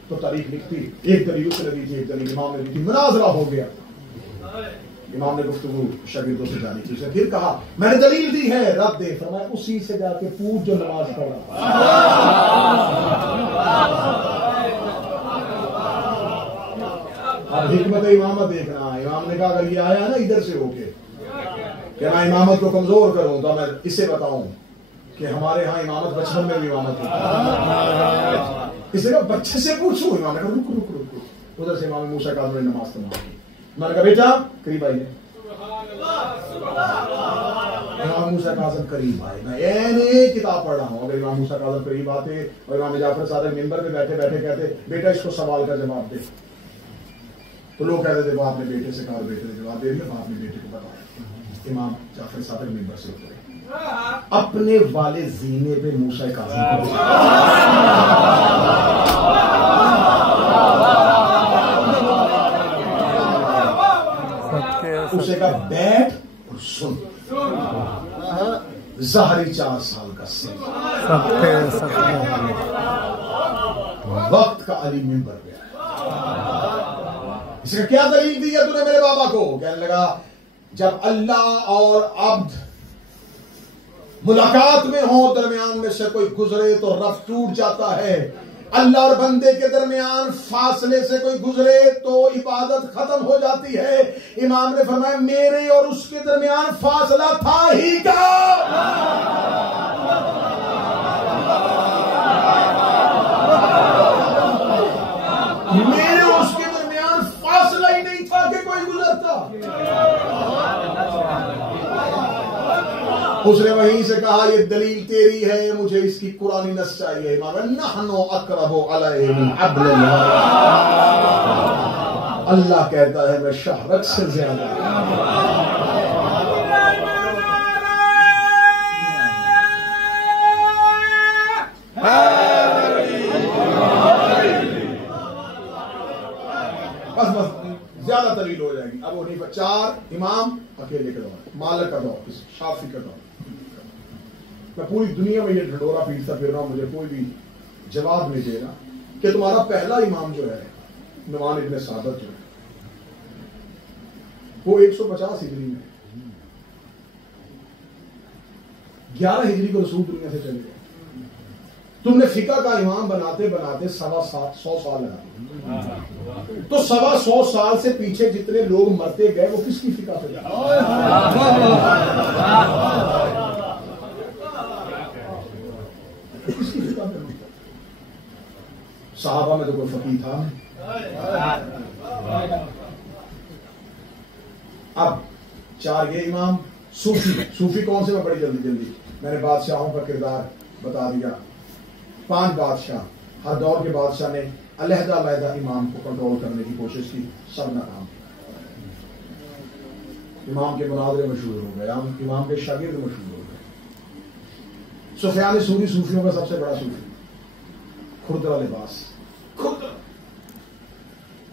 تو تاریخ لکھتی. ایک دلیل اس نے دی تھی, ایک دلیل امام نے دی تھی, مناظرہ ہو گیا. امام نے گفتگو شاگردوں سے جاری کی. اسے پھر کہا میں نے دلیل دی ہے, رد دے. فرمایا اسی سے جا کے پوچھ جو نماز پڑھ رہا. اب حکمت امامت دیکھنا. امام نے کہا اگر یہ آیا نا ادھر سے ہو کے کہ میں امامت کو کمزور کروں تو میں اسے بتاؤں کہ ہمارے ہاں امامت بچپن میں بھی امامت ہوتی ہے. اس نے کہا بچے سے پوچھوں. امام نے کہا رک رک رک رک. ادھر سے امام موسیٰ کاظم نے نماز تمام کی. میں نے کہا بیٹا قریب آئیے. امام موسیٰ کاظم قریب آئے. میں ایک کتاب پڑھ رہا ہوں. اگر امام موسیٰ کاظم قریب آتے اور امام جعفر صادق منبر پہ بیٹھے بیٹھے کہتے بیٹا اس کو سوال کا جواب دے, تو لوگ کہتے تھے وہ آپ نے بیٹے سے کہا, بیٹے نے جواب دے دیا, آپ نے بیٹے کو بتایا. امام جعفر صادق منبر سے اترے, اپنے والے زینے پہ موسیٰ کاظم کو اسے کہا بیٹھ اور سن. ظاہری 4 سال کا سن, وقت کا علی منبر پہ آیا. اس کا کیا دلیل دی ہے تو نے میرے بابا کو؟ کہنے لگا جب اللہ اور عبد ملاقات میں ہو, درمیان میں سے کوئی گزرے تو ربط ٹوٹ جاتا ہے. اللہ اور بندے کے درمیان فاصلے سے کوئی گزرے تو عبادت ختم ہو جاتی ہے. امام نے فرمایا میرے اور اس کے درمیان فاصلہ تھا ہی کیا. میرے اور اس کے درمیان فاصلہ ہی نہیں تھا کہ کوئی گزرتا. اس نے وہیں سے کہا یہ دلیل تیری ہے, مجھے اس کی قرآنی نص چاہیے. نحن اقرب علیہ من حبل الورید. اللہ کہتا ہے میں شہرت سے زیادہ. بس زیادہ دلیل ہو جائے گی. اب وہ نہیں 4 امام اکیلے کا دور, مالک کا دور, شافعی کا دور. میں پوری دنیا میں یہ ڈھنڈورا پیٹتا پھر رہا ہوں, مجھے کوئی بھی جواب نہیں دے رہا کہ تمہارا پہلا امام جو ہے نعمان ابن ثابت جو ہے وہ 150 ہجری میں 11 ہجری کو رسول دنیا سے چلے گئے. تم نے فقہ کا امام بناتے بناتے 100 سال لگا، تو 100 سال سے پیچھے جتنے لوگ مرتے گئے وہ کس کی فقہ سے گئے؟ کس کی فقہ سے؟ صحابہ میں تو کوئی فقیہ تھا نہیں۔ اب 4 یہ امام۔ صوفی کون سے؟ میں بڑی جلدی میں نے بادشاہوں کا کردار بتا دیا۔ 5 بادشاہ، ہر دور کے بادشاہ نے علیحدہ امام کو کنٹرول کرنے کی کوشش کی، سب ناکام۔ امام کے مناظرے مشہور ہو گئے، امام کے شاگرد مشہور ہو گئے۔ سفیان ثوری صوفیوں کا سب سے بڑا صوفی، کھردرا لباس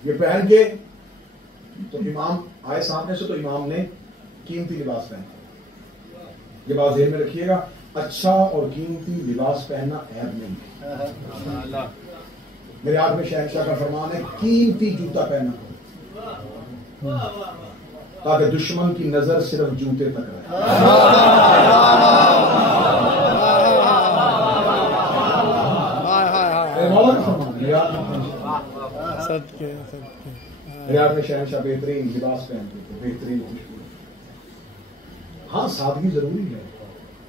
یہ پہن کے تو امام آئے سامنے سے، تو امام نے قیمتی لباس پہنا۔ یہ بات ذہن میں رکھیے گا، اچھا اور قیمتی لباس پہننا عیب نہیں ہے۔ میرے آنکھ میں شہنشاہ کا فرمان ہے، قیمتی جوتا پہننا تاکہ دشمن کی نظر صرف جوتے تک رہے۔ میرے آنکھ میں شہنشاہ بہترین لباس پہنتے تھے، بہترین خوشبو۔ ہاں سادگی ضروری ہے،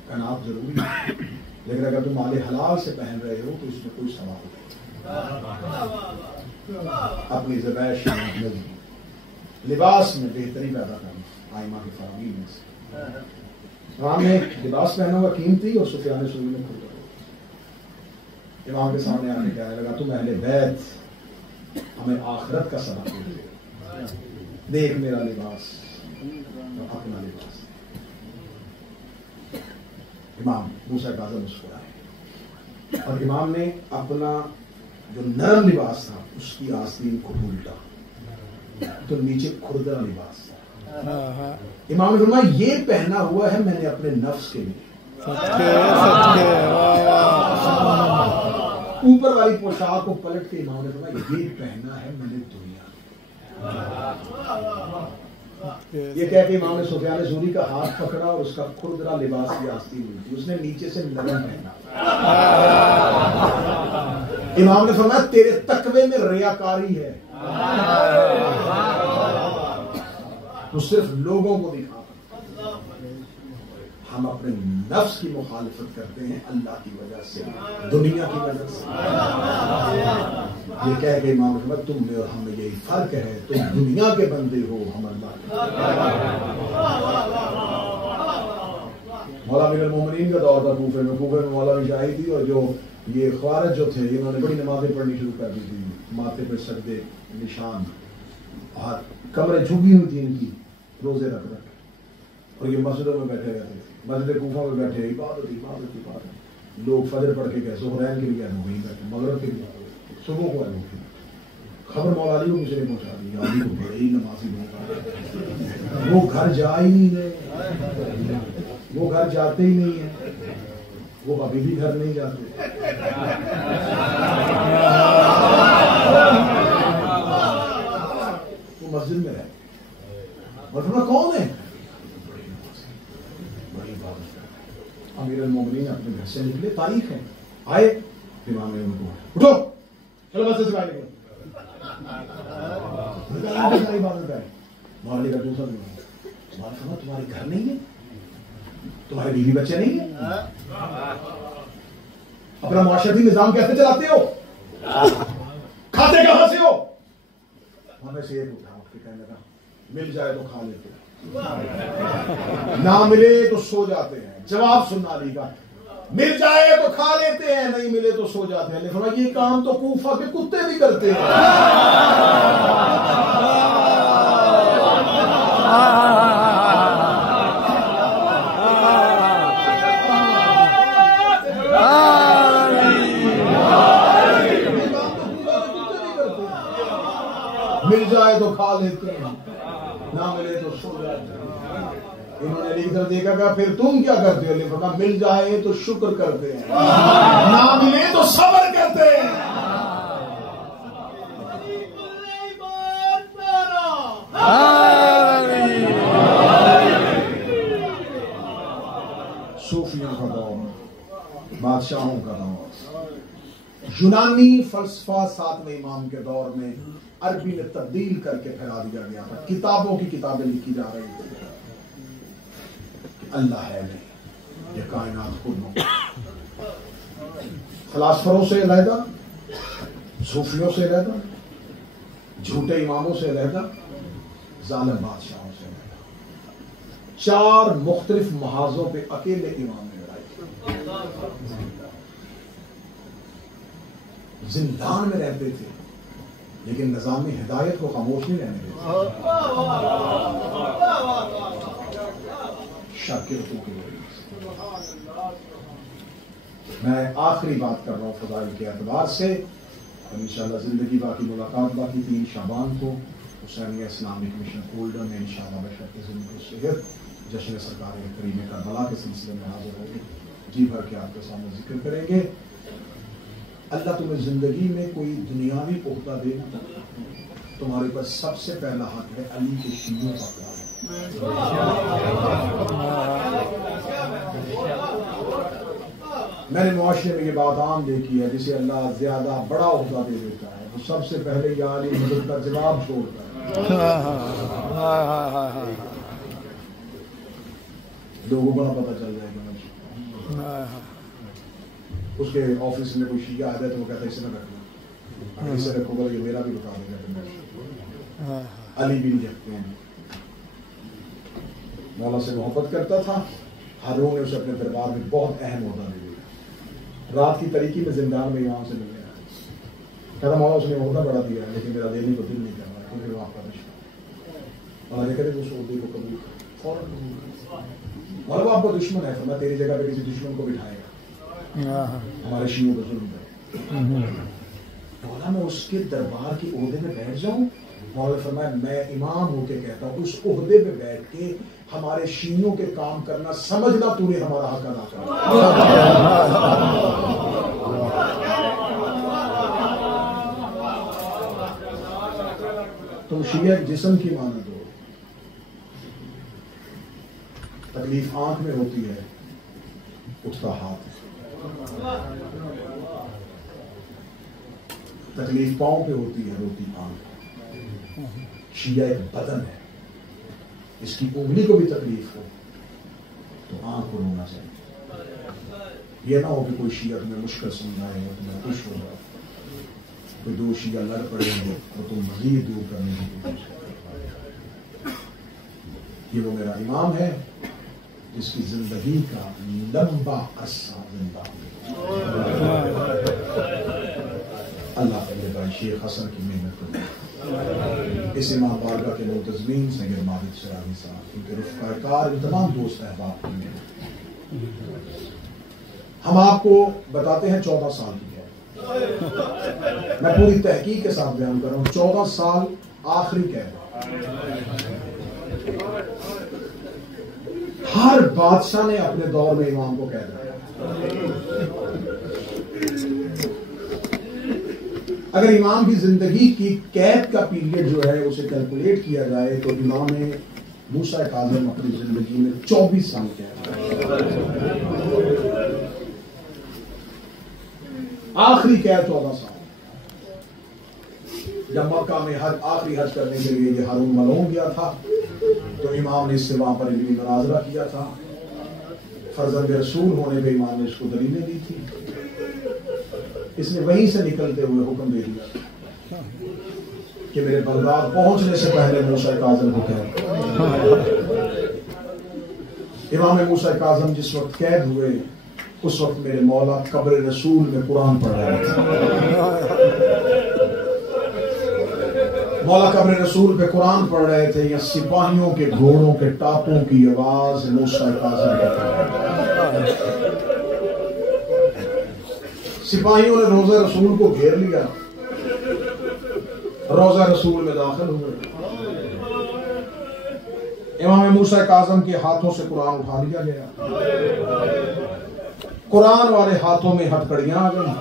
قناعت ضروری ہے، لیکن اگر تم مال حلال سے پہن رہے ہو تو اس میں کوئی ثواب نہیں۔ اپنی زبائش میں لباس میں بہتری پیدا کرنا آئمہ کے فرامین میں سے۔ امام نے لباس پہنا ہوا قیمتی، اور سفیان ثوری نے خود امام کے سامنے آنے کہنے لگا، تم اہل بیت ہمیں آخرت کا سبق دے، دیکھ میرا لباس اور اپنا لباس۔ امام موسیٰ کاظم مسکرائے، اور امام نے اپنا جو نرم لباس تھا اس کی آستین کو الٹا، تو نیچے کھردرا لباس تھا۔ امام نے فرمایا، یہ پہنا ہوا ہے میں نے اپنے نفس کے لیے، اوپر والی پوشاک کو پلٹ کے امام نے فرمایا یہ پہنا ہے میں نے دنیا۔ یہ کہہ کے امام نے سفیان ثوری کا ہاتھ پکڑا اور اس کا کھردرا لباس کی آستین ہوئی تھی، اس نے نیچے سے نرم پہنا۔ امام نے فرمایا تیرے تقوی میں ریاکاری ہے، تو صرف لوگوں کو دکھا۔ ہم اپنے نفس کی مخالفت کرتے ہیں اللہ کی وجہ سے، دنیا کی وجہ سے۔ یہ کہہ کے امام احمد تم میں اور ہم میں یہی فرق ہے، تم دنیا کے بندے ہو، ہم اللہ کے۔ مولا امیر المومنین کا دور تھا کوفے میں مولا شاہی تھی، اور جو یہ خوارج جو تھے انہوں نے بڑی نمازیں پڑھنی شروع کر دی تھی، ماتھے پہ سجدے نشان، اور کمریں جھکی ہوئی تھی ان کی، روزے رکھ رکھ، اور یہ مسجدوں میں بیٹھے رہتے تھے، مسجد کوفہ میں بیٹھے، عبادت۔ لوگ فجر پڑھ کے گئے، ظہرین کے لیے وہیں بیٹھے، مغرب کے لیے، صبح کو آئے، خبر مولا علی کو کسی نے پہنچا دی، علی کو بڑے ہی نمازی لوگ، وہ گھر جا ہی نہیں رہے، وہ گھر جاتے ہی نہیں ہیں، وہ ابھی بھی گھر نہیں جاتے۔ وہ مسجد میں رہتے، اور فرمایا کون ہے؟ امیر المومنین اپنے گھر سے نکلے، تاریخ ہے، آئے، امام نے ان کو اٹھو چلو بس سے باہر نکلو، عبادت کریں۔ مولا کا دوسرا تمہارے گھر نہیں ہے، تمہارے بیوی بچے نہیں ہیں، اپنا معاشرتی نظام کیسے چلاتے ہو، کھاتے کہاں سے ہو؟ ہمیں سے ایک اٹھا کے کہنے لگا مل جائے تو کھا لیتے ہیں، نہ ملے تو سو جاتے ہیں۔ جواب سننا علی کا، مل جائے تو کھا لیتے ہیں، نہیں ملے تو سو جاتے ہیں۔ لیکن یہ کام تو کوفہ کے کتے بھی کرتے ہیں۔ مل جائے تو کھا لیتے ہیں، نہ ملے تو سو جاتے ہیں۔ انہوں نے علی طرف دیکھا کہ پھر تم کیا کرتے ہو؟ علی فرمایا مل جائے تو شکر کرتے ہیں، نہ ملے تو صبر کرتے ہیں۔ صوفیوں کا دور، بادشاہ بادشاہوں کا دور. یونانی فلسفہ 7ویں امام کے دور میں عربی میں تبدیل کر کے پھیلا دیا گیا تھا. کتابوں کی کتابیں لکھی جا رہی تھی کہ اللہ ہے نہیں، یہ کائنات خود مختلف. فلاسفروں سے علیحدہ، صوفیوں سے علیحدہ، جھوٹے اماموں سے علیحدہ، ظالم بادشاہوں سے علیحدہ. 4 مختلف محاذوں پہ اکیلے امام نے لڑائی کی. زندان میں رہتے تھے لیکن نظام ہدایت کو خاموش نہیں رہنے دیتے. شاکرتوں کی وجہ سے. میں آخری بات کر رہا ہوں فضائل کے اعتبار سے. انشاءاللہ زندگی باقی، ملاقات باقی. 3 شعبان کو حسینیہ اسلامک مشن اولڈر میں انشاءاللہ بشرط زندگی صحت جشن سرکار کریم کربلا کے سلسلے میں حاضر ہوگی. جی بھر کے آپ کے سامنے ذکر کریں گے. اللہ تمہیں زندگی میں کوئی دنیاوی عہدہ دے، تمہارے پاس سب سے پہلا حق ہے علی کے شیعوں کا پیار. میں نے معاشرے میں یہ بات عام دیکھی ہے، جسے اللہ زیادہ بڑا عہدہ دے دیتا ہے وہ سب سے پہلے یا علی مدد کا جواب چھوڑتا ہے. لوگوں کو نہ پتہ چل جائے گا. اس کے آفس میں کوئی شیعہ آ جائے تو وہ کہتا ہے اسے نہ رکھنا، اگر اسے رکھو گا یہ میرا بھی بتا دے گا. علی بھی رکھتے ہیں. مولا سے محبت کرتا تھا. ہارون نے اسے اپنے دربار میں بہت اہم عہدہ دے دیا. رات کی تاریکی میں زندان میں امام سے مل گیا. کہتا مولا اس نے عہدہ بڑا دیا ہے لیکن میرا دینے کو دل نہیں کر رہا کیونکہ وہ آپ کا رشتہ. مولا نے کہا اس عہدے کو قبول کر. فوراً مولا وہ آپ کا دشمن ہے، فرمایا تیری جگہ پہ کسی دشمن کو بٹھائے گا. ہمارے شیعوں کا ظلم ہے. مولا میں اس کے دربار کے عہدے میں بیٹھ جاؤں؟ مولا نے فرمایا میں امام ہو کے کہتا ہوں اس عہدے پہ بیٹھ کے ہمارے شیعوں کے کام کرنا سمجھنا تو نے ہمارا حق ادا کرنا. تم شیعہ جسم کی مانند ہو. تکلیف آنکھ میں ہوتی ہے، اٹھتا ہاتھ. تکلیف پاؤں پہ ہوتی ہے، روتی آنکھ. شیعہ ایک بدن ہے، اس کی انگلی کو بھی تکلیف ہو تو آنکھ کو رونا چاہیے. یہ نہ ہو کہ کوئی شیعہ تمہیں مشکل سمجھائے اور تمہیں خوش ہو جائے. کوئی 2 شیعہ لڑ پڑے ہوں اور تم مزید دور کرنے کی کوشش کرو. یہ وہ میرا امام ہے جس کی زندگی کا لمبا عرصہ زندہ. اللہ میرے بھائی شیخ حسن کی محنت کرے. اس امام بارگاہ کے منتظمین سید ماجد شراحی صاحب، ان کے رفقائے کار، ان تمام دوست احباب کی محنت. ہم آپ کو بتاتے ہیں 14 سال کی ہے. میں پوری تحقیق کے ساتھ بیان کر رہا ہوں. 14 سال آخری قید. ہر بادشاہ نے اپنے دور میں امام کو قید رکھا. اگر امام کی زندگی کی قید کا پیریڈ جو ہے اسے کیلکولیٹ کیا جائے تو امام موسیٰ کاظم اپنی زندگی میں 24 سال قید. آخری قید 14 سال. جب مکہ میں آخری حج کرنے کے لیے یہ ہارون ملعون گیا تھا تو امام نے اس سے وہاں پر علمی مناظرہ کیا تھا. فرزند رسول ہونے پہ امام نے اس کو دلیلیں دی تھی. اس نے وہیں سے نکلتے ہوئے حکم دے دیا کہ میرے بغداد پہنچنے سے پہلے موسیٰ کاظم کو قید. امام موسیٰ کاظم جس وقت قید ہوئے اس وقت میرے مولا قبر رسول میں قرآن پڑھ رہے تھے. مولا قبر رسول پہ قرآن پڑھ رہے تھے. یا سپاہیوں کے گھوڑوں کے ٹاپوں کی آواز موسیٰ کاظم کے. سپاہیوں نے روزہ رسول کو گھیر لیا. روزہ رسول میں داخل ہوئے. امام موسیٰ کاظم کے ہاتھوں سے قرآن اٹھا لیا گیا. قرآن والے ہاتھوں میں ہتھکڑیاں آ گئیں.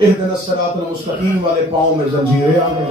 اہدنا الصراط المستقیم والے پاؤں میں زنجیریں آ گئیں.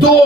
2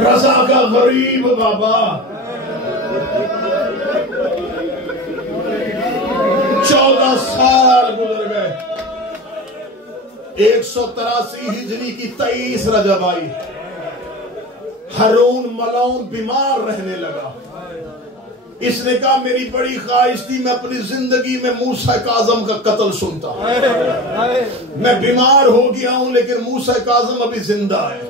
رضا کا غریب بابا 14 سال گزر گئے. 183 ہجری کی 23 رجب آئی. ہارون ملعون بیمار رہنے لگا. اس نے کہا میری بڑی خواہش تھی میں اپنی زندگی میں موسیٰ کاظم کا قتل سنتا. میں بیمار ہو گیا ہوں لیکن موسیٰ کاظم ابھی زندہ ہے.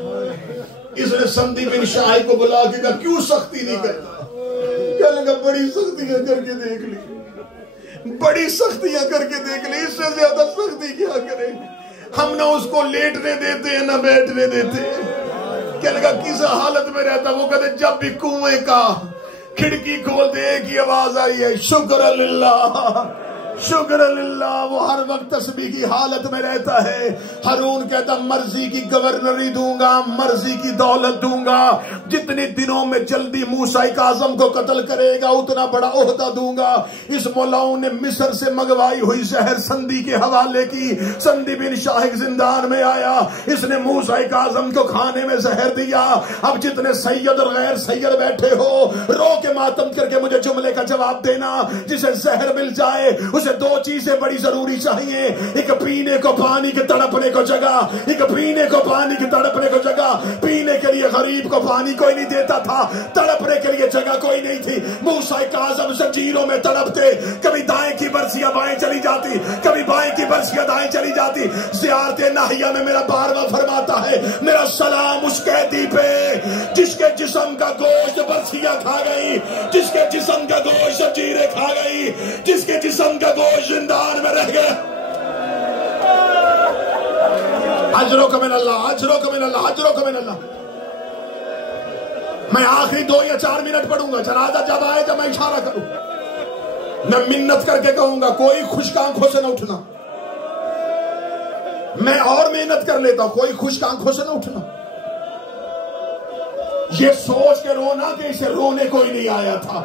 اس نے سندی بن شاہی کو بلا کے کہا کیوں سختی نہیں کرتا؟ کہنے لگا بڑی سختیاں کر کے دیکھ لی، بڑی سختیاں کر کے دیکھ لی، اس سے زیادہ سختی کیا کریں؟ ہم نہ اس کو لیٹنے دیتے ہیں نہ بیٹھنے دیتے ہیں. کہنے لگا کس حالت میں رہتا؟ وہ کہتے جب بھی کنویں کا کھڑکی کھول دے ایک ہی آواز آئی ہے شکر اللہ شکر اللہ. وہ ہر وقت تسبیح کی حالت میں رہتا ہے. ہارون کہتا مرضی کی گورنری دوں گا، مرضی کی دولت دوں گا، جتنے دنوں میں جلدی موسیٰ کاظم کو قتل کرے گا اتنا بڑا عہدہ دوں گا. اس مولعون نے مصر سے منگوائی ہوئی زہر سندی کے حوالے کی. سندی بن شاہق زندان میں آیا، اس نے موسیٰ کاظم کو کھانے میں زہر دیا. اب جتنے سید اور غیر سید بیٹھے ہو رو کے ماتم کر کے مجھے جملے کا جواب دینا. جسے زہر مل جائے اسے دو چیزیں بڑی ضروری چاہیے، ایک پینے کو پانی کے تڑپنے کو جگہ، ایک پینے کو پانی کے تڑپنے کو جگہ. پینے کے لیے غریب کو پانی کوئی نہیں دیتا تھا، تڑپنے کے لیے جگہ کوئی نہیں تھی. موسیٰ کاظم زنجیروں میں تڑپتے، کبھی دائیں کی برسیاں بائیں چلی جاتی، کبھی بائیں کی برسیاں دائیں چلی جاتی. زیارت ناہیہ میں میرا بارواں فرماتا ہے میرا سلام اس قیدی پہ جس کے جسم کا گوشت برسیاں کھا گئی، جس کے جسم کا گوشت زنجیریں کھا گئی، جس کے جسم کا گوشت زندان میں رہ گیا. اجرک من اللہ، اجرک من اللہ، اجرک من اللہ. میں آخری 2 یا 4 منٹ پڑھوں گا. جنازہ جب آئے جب میں اشارہ کروں میں منت کر کے کہوں گا کوئی خشک آنکھوں سے نہ اٹھنا. میں اور محنت کر لیتا ہوں، کوئی خشک آنکھوں سے نہ اٹھنا. یہ سوچ کے رونا کہ اسے رونے کوئی نہیں آیا تھا،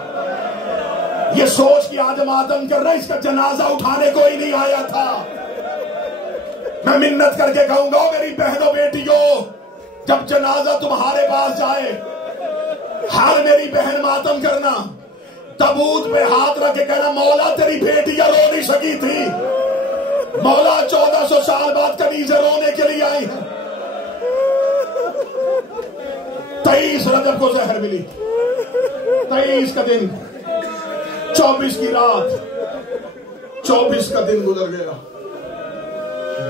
یہ سوچ کہ آدم کر رہا ہے اس کا جنازہ اٹھانے کوئی نہیں آیا تھا. میں منت کر کے کہوں گا میری بہنوں بیٹیوں جب جنازہ تمہارے پاس جائے ہر میری بہن ماتم کرنا، تابوت پہ ہاتھ رکھ کے کہنا مولا تیری بیٹیاں رو نہیں سکی تھی، مولا 1400 سال بعد کنیزیں رونے کے لیے آئی ہیں. 23 رجب کو زہر ملی، 23 کا دن، 24 کی رات، 24 کا دن گزر گیا.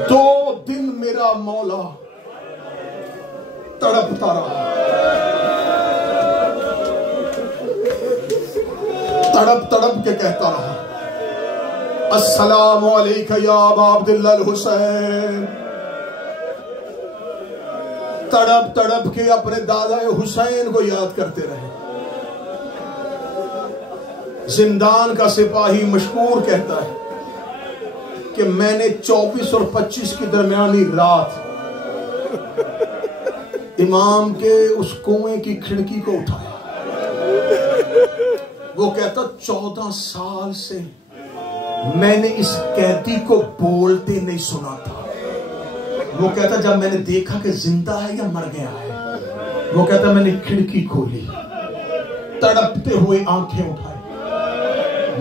2 دن میرا مولا تڑپتا رہا، تڑپ تڑپ کے کہتا رہا السلام علیکہ یا ابا عبداللہ الحسین. تڑپ تڑپ کے اپنے دادا حسین کو یاد کرتے رہے. زندان کا سپاہی مشکور کہتا ہے کہ میں نے 24 اور 25 کی درمیانی رات امام کے اس کنویں کی کھڑکی کو اٹھایا. وہ کہتا 14 سال سے میں نے اس قیدی کو بولتے نہیں سنا تھا. وہ کہتا جب میں نے دیکھا کہ زندہ ہے یا مر گیا ہے، وہ کہتا میں نے کھڑکی کھولی، تڑپتے ہوئے آنکھیں اٹھائے.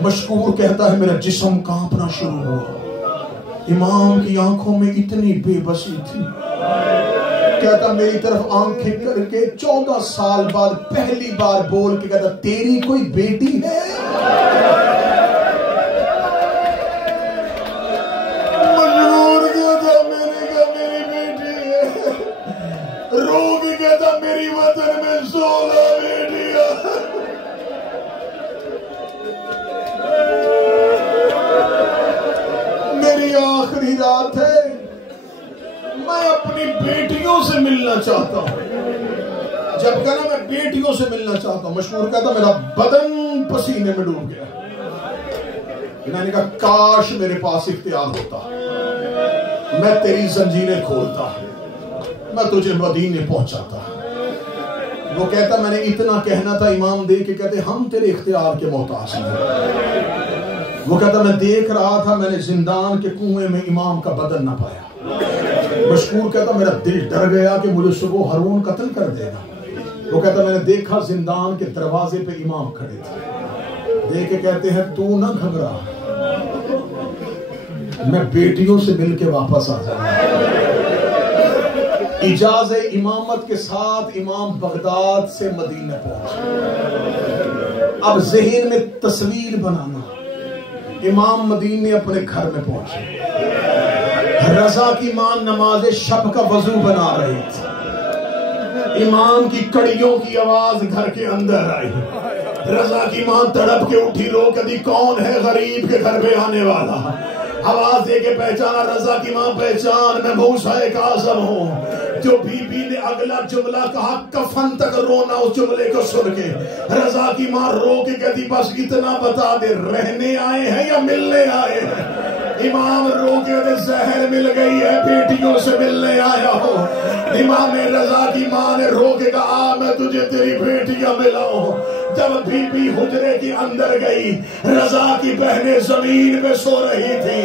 مشکور کہتا ہے میرا جسم کانپنا شروع ہوا. امام کی آنکھوں میں اتنی بے بسی تھی. کہتا میری طرف آنکھیں کر کے 14 سال بعد پہلی بار بول کے کہتا تیری کوئی بیٹی ہے؟ مجبور کہتا میں نے کہا میری بیٹی ہے. رو کے کہتا میری وطن میں 16 بیٹیاں. میری آخری رات ہے، میں اپنی بیٹیوں سے ملنا چاہتا ہوں. جب کہنا میں بیٹیوں سے ملنا چاہتا ہوں، مشہور کہتا میرا بدن پسینے میں ڈوب گیا. میں نے کہا کاش میرے پاس اختیار ہوتا، میں تیری زنجیریں کھولتا، میں تجھے مدینے پہنچاتا. وہ کہتا میں نے اتنا کہنا تھا امام دے کے کہتے ہم تیرے اختیار کے محتاج ہیں. وہ کہتا میں دیکھ رہا تھا میں نے زندان کے کنویں میں امام کا بدن نہ پایا. مشکور کہتا میرا دل ڈر گیا کہ مجھے صبح ہارون قتل کر دے گا. وہ کہتا میں نے دیکھا زندان کے دروازے پہ امام کھڑے تھے، دیکھ کے کہتے ہیں تو نہ گھبرا، میں بیٹیوں سے مل کے واپس آ جاؤں۔ اجاز امامت کے ساتھ امام بغداد سے مدینہ پہنچے۔ اب ذہن میں تصویر بنانا، امام مدینے اپنے گھر میں پہنچے، رضا کی ماں نماز شب کا وضو بنا رہی تھی، امام کی کڑیوں کی آواز گھر کے اندر آئی، رضا کی ماں تڑپ کے اٹھی، رو کہتی کون ہے غریب کے گھر پہ آنے والا؟ آواز دے کے پہچانا، رضا کی ماں پہچان، میں موسیٰ کاظم ہوں۔ جو بی بی نے اگلا جملہ کہا کفن تک رونا اس جملے کو سن کے، رضا کی ماں رو کے کہتی بس اتنا بتا دے رہنے آئے ہیں یا ملنے آئے ہیں؟ امام رو کے کہتے زہر مل گئی ہے، بیٹیوں سے ملنے آیا ہوں۔ امام رضا کی ماں نے رو کے کہا میں تجھے تیری بیٹیاں ملاؤں۔ جب بی بی حجرے کے اندر گئی، رضا کی بہنیں زمین پہ سو رہی تھی،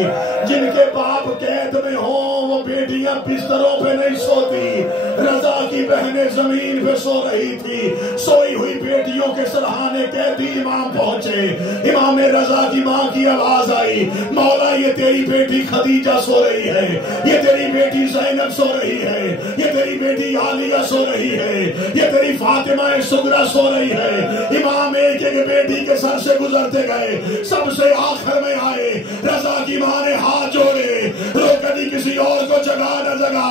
جن کے باپ قید میں ہوں وہ بیٹیاں بستروں پہ نہیں سوتی، رضا کی بہنیں زمین پہ سو رہی تھی۔ سوئی ہوئی بیٹیوں کے سرہانے قیدی امام پہنچے، امام رضا کی ماں کی آواز آئی مولا یہ تیری بیٹی خدیجہ سو رہی ہے، یہ تیری بیٹی زینب سو رہی ہے، یہ تیری بیٹی عالیہ سو رہی ہے، یہ تیری فاطمہ صغریٰ سو رہی ہے۔ امام ایک ایک بیٹی کے سر سے گزرتے گئے، سب سے آخر میں آئے، رضا کی ماں نے ہاتھ جوڑے، رو کبھی کسی اور کو جگا نہ جگا،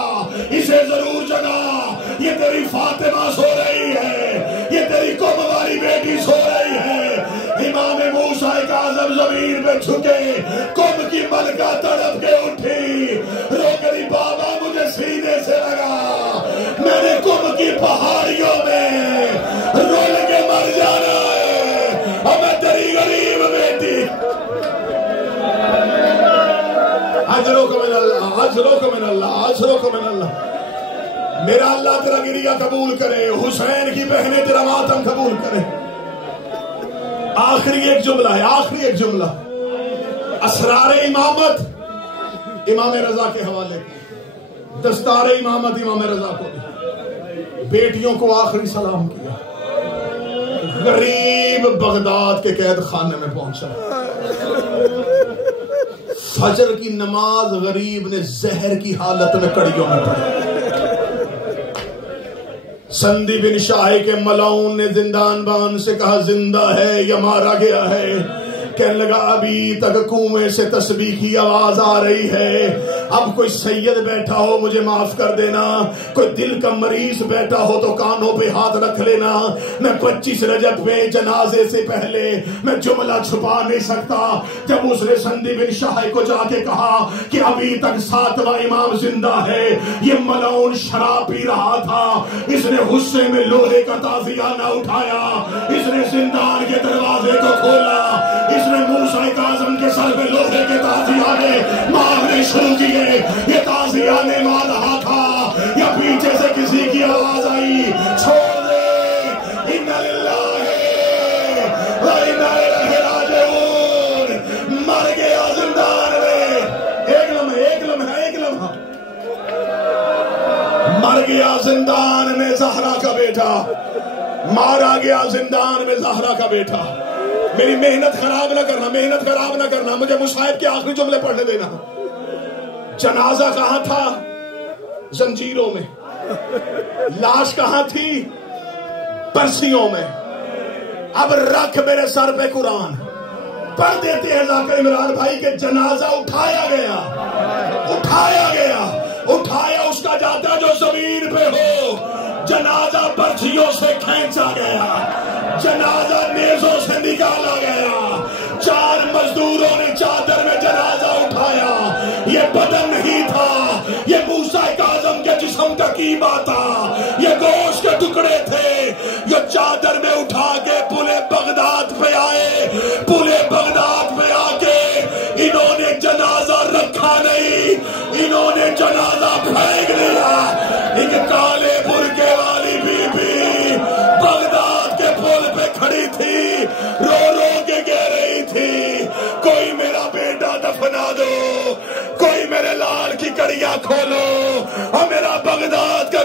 اسے ضرور جگا، یہ تیری فاطمہ سو رہی ہے، یہ تیری قم والی بیٹی سو رہی ہے۔ امام موسیٰ کاظم زمین پہ جھکے، قم کی ملکہ تڑپ کے اٹھی، رو کبھی بابا مجھے سینے سے لگا، میں نے قم کی پہاڑیوں میں رول کے مر جانا ہے، اور میں تیری غریب بیٹی۔ اجرک من اللہ، اجرک من اللہ، اجرک من اللہ۔ میرا اللہ تیرا گریہ قبول کرے، حسین کی بہنیں تیرا ماتم قبول کرے۔ آخری ایک جملہ ہے، آخری ایک جملہ، اسرار امامت امام رضا کے حوالے، دستار امامت امام رضا کو دی، بیٹیوں کو آخری سلام کیا، غریب بغداد کے قید خانے میں پہنچا، فجر کی نماز غریب نے زہر کی حالت میں کڑیوں میں پڑھی۔ سندی بن شاہ کے ملعون نے زندان بان سے کہا زندہ ہے یا مارا گیا ہے؟ کہنے لگا ابھی تک کنویں سے تسبیح کی آواز آ رہی ہے، اب کوئی سید بیٹھا ہو مجھے معاف کر دینا، کوئی دل کا مریض بیٹھا ہو تو کانوں پہ ہاتھ رکھ لینا، میں 25 رجب میں جنازے سے پہلے میں جملہ چھپا نہیں سکتا۔ جب اس نے سندی بن شاہ کو جا کے کہا کہ ابھی تک 7واں امام زندہ ہے، یہ ملعون شراب پی رہا تھا، اس نے غصے میں لوہے کا تازیہ نہ اٹھایا، اس نے زندان کے دروازے کو کھولا، اس نے موسیٰ کاظم کے سر پہ لوہے کے تازیہ نے مارنے شروع کیے۔ یہ تازیہ نے مار رہا تھا یا پیچھے سے کسی کی آواز آئی چھوڑ دے، اِنَّ لِلَّهِ وَإِنَّا إِلَيْهِ رَاجِعُونَ، مر گیا زندان میں۔ ایک لمحہ مر گیا زندان میں زہرا کا بیٹا، مارا گیا زندان میں زہرا کا بیٹا۔ میری محنت خراب نہ کرنا، محنت خراب نہ کرنا، مجھے مصائب کے آخری جملے پڑھنے دینا۔ جنازہ کہاں تھا؟ زنجیروں میں۔ لاش کہاں تھی؟ پرسیوں میں۔ اب رکھ میرے سر پہ قرآن، پڑھ دیتے ہیں ذاکر عمران بھائی کہ جنازہ اٹھایا گیا، اٹھایا گیا، اٹھایا اس کا جاتا جو زمین پہ ہو، جنازہ برچھیوں سے کھینچا گیا، جنازہ نیزوں سے نکالا گیا، 4 مزدوروں نے چادر میں جنازہ اٹھایا، یہ بدن نہیں تھا، یہ موسیٰ کاظم کے جسم کا قیمہ تھا، یہ گوشت کے ٹکڑے تھے، یہ چادر میں اٹھا کے پلے بغداد پہ آئے، پلے بغداد پہ آ کے انہوں نے جنازہ رکھا نہیں، انہوں نے جنازہ پھینک دیا۔ ایک کالے برقعے والی بی بی بغداد کے پل پہ کھڑی تھی، رو رو کے کہہ رہی تھی کوئی میرا بیٹا دفنا دو، کوئی میرے لال کی کڑیاں کھولو، اور میرا بغداد کا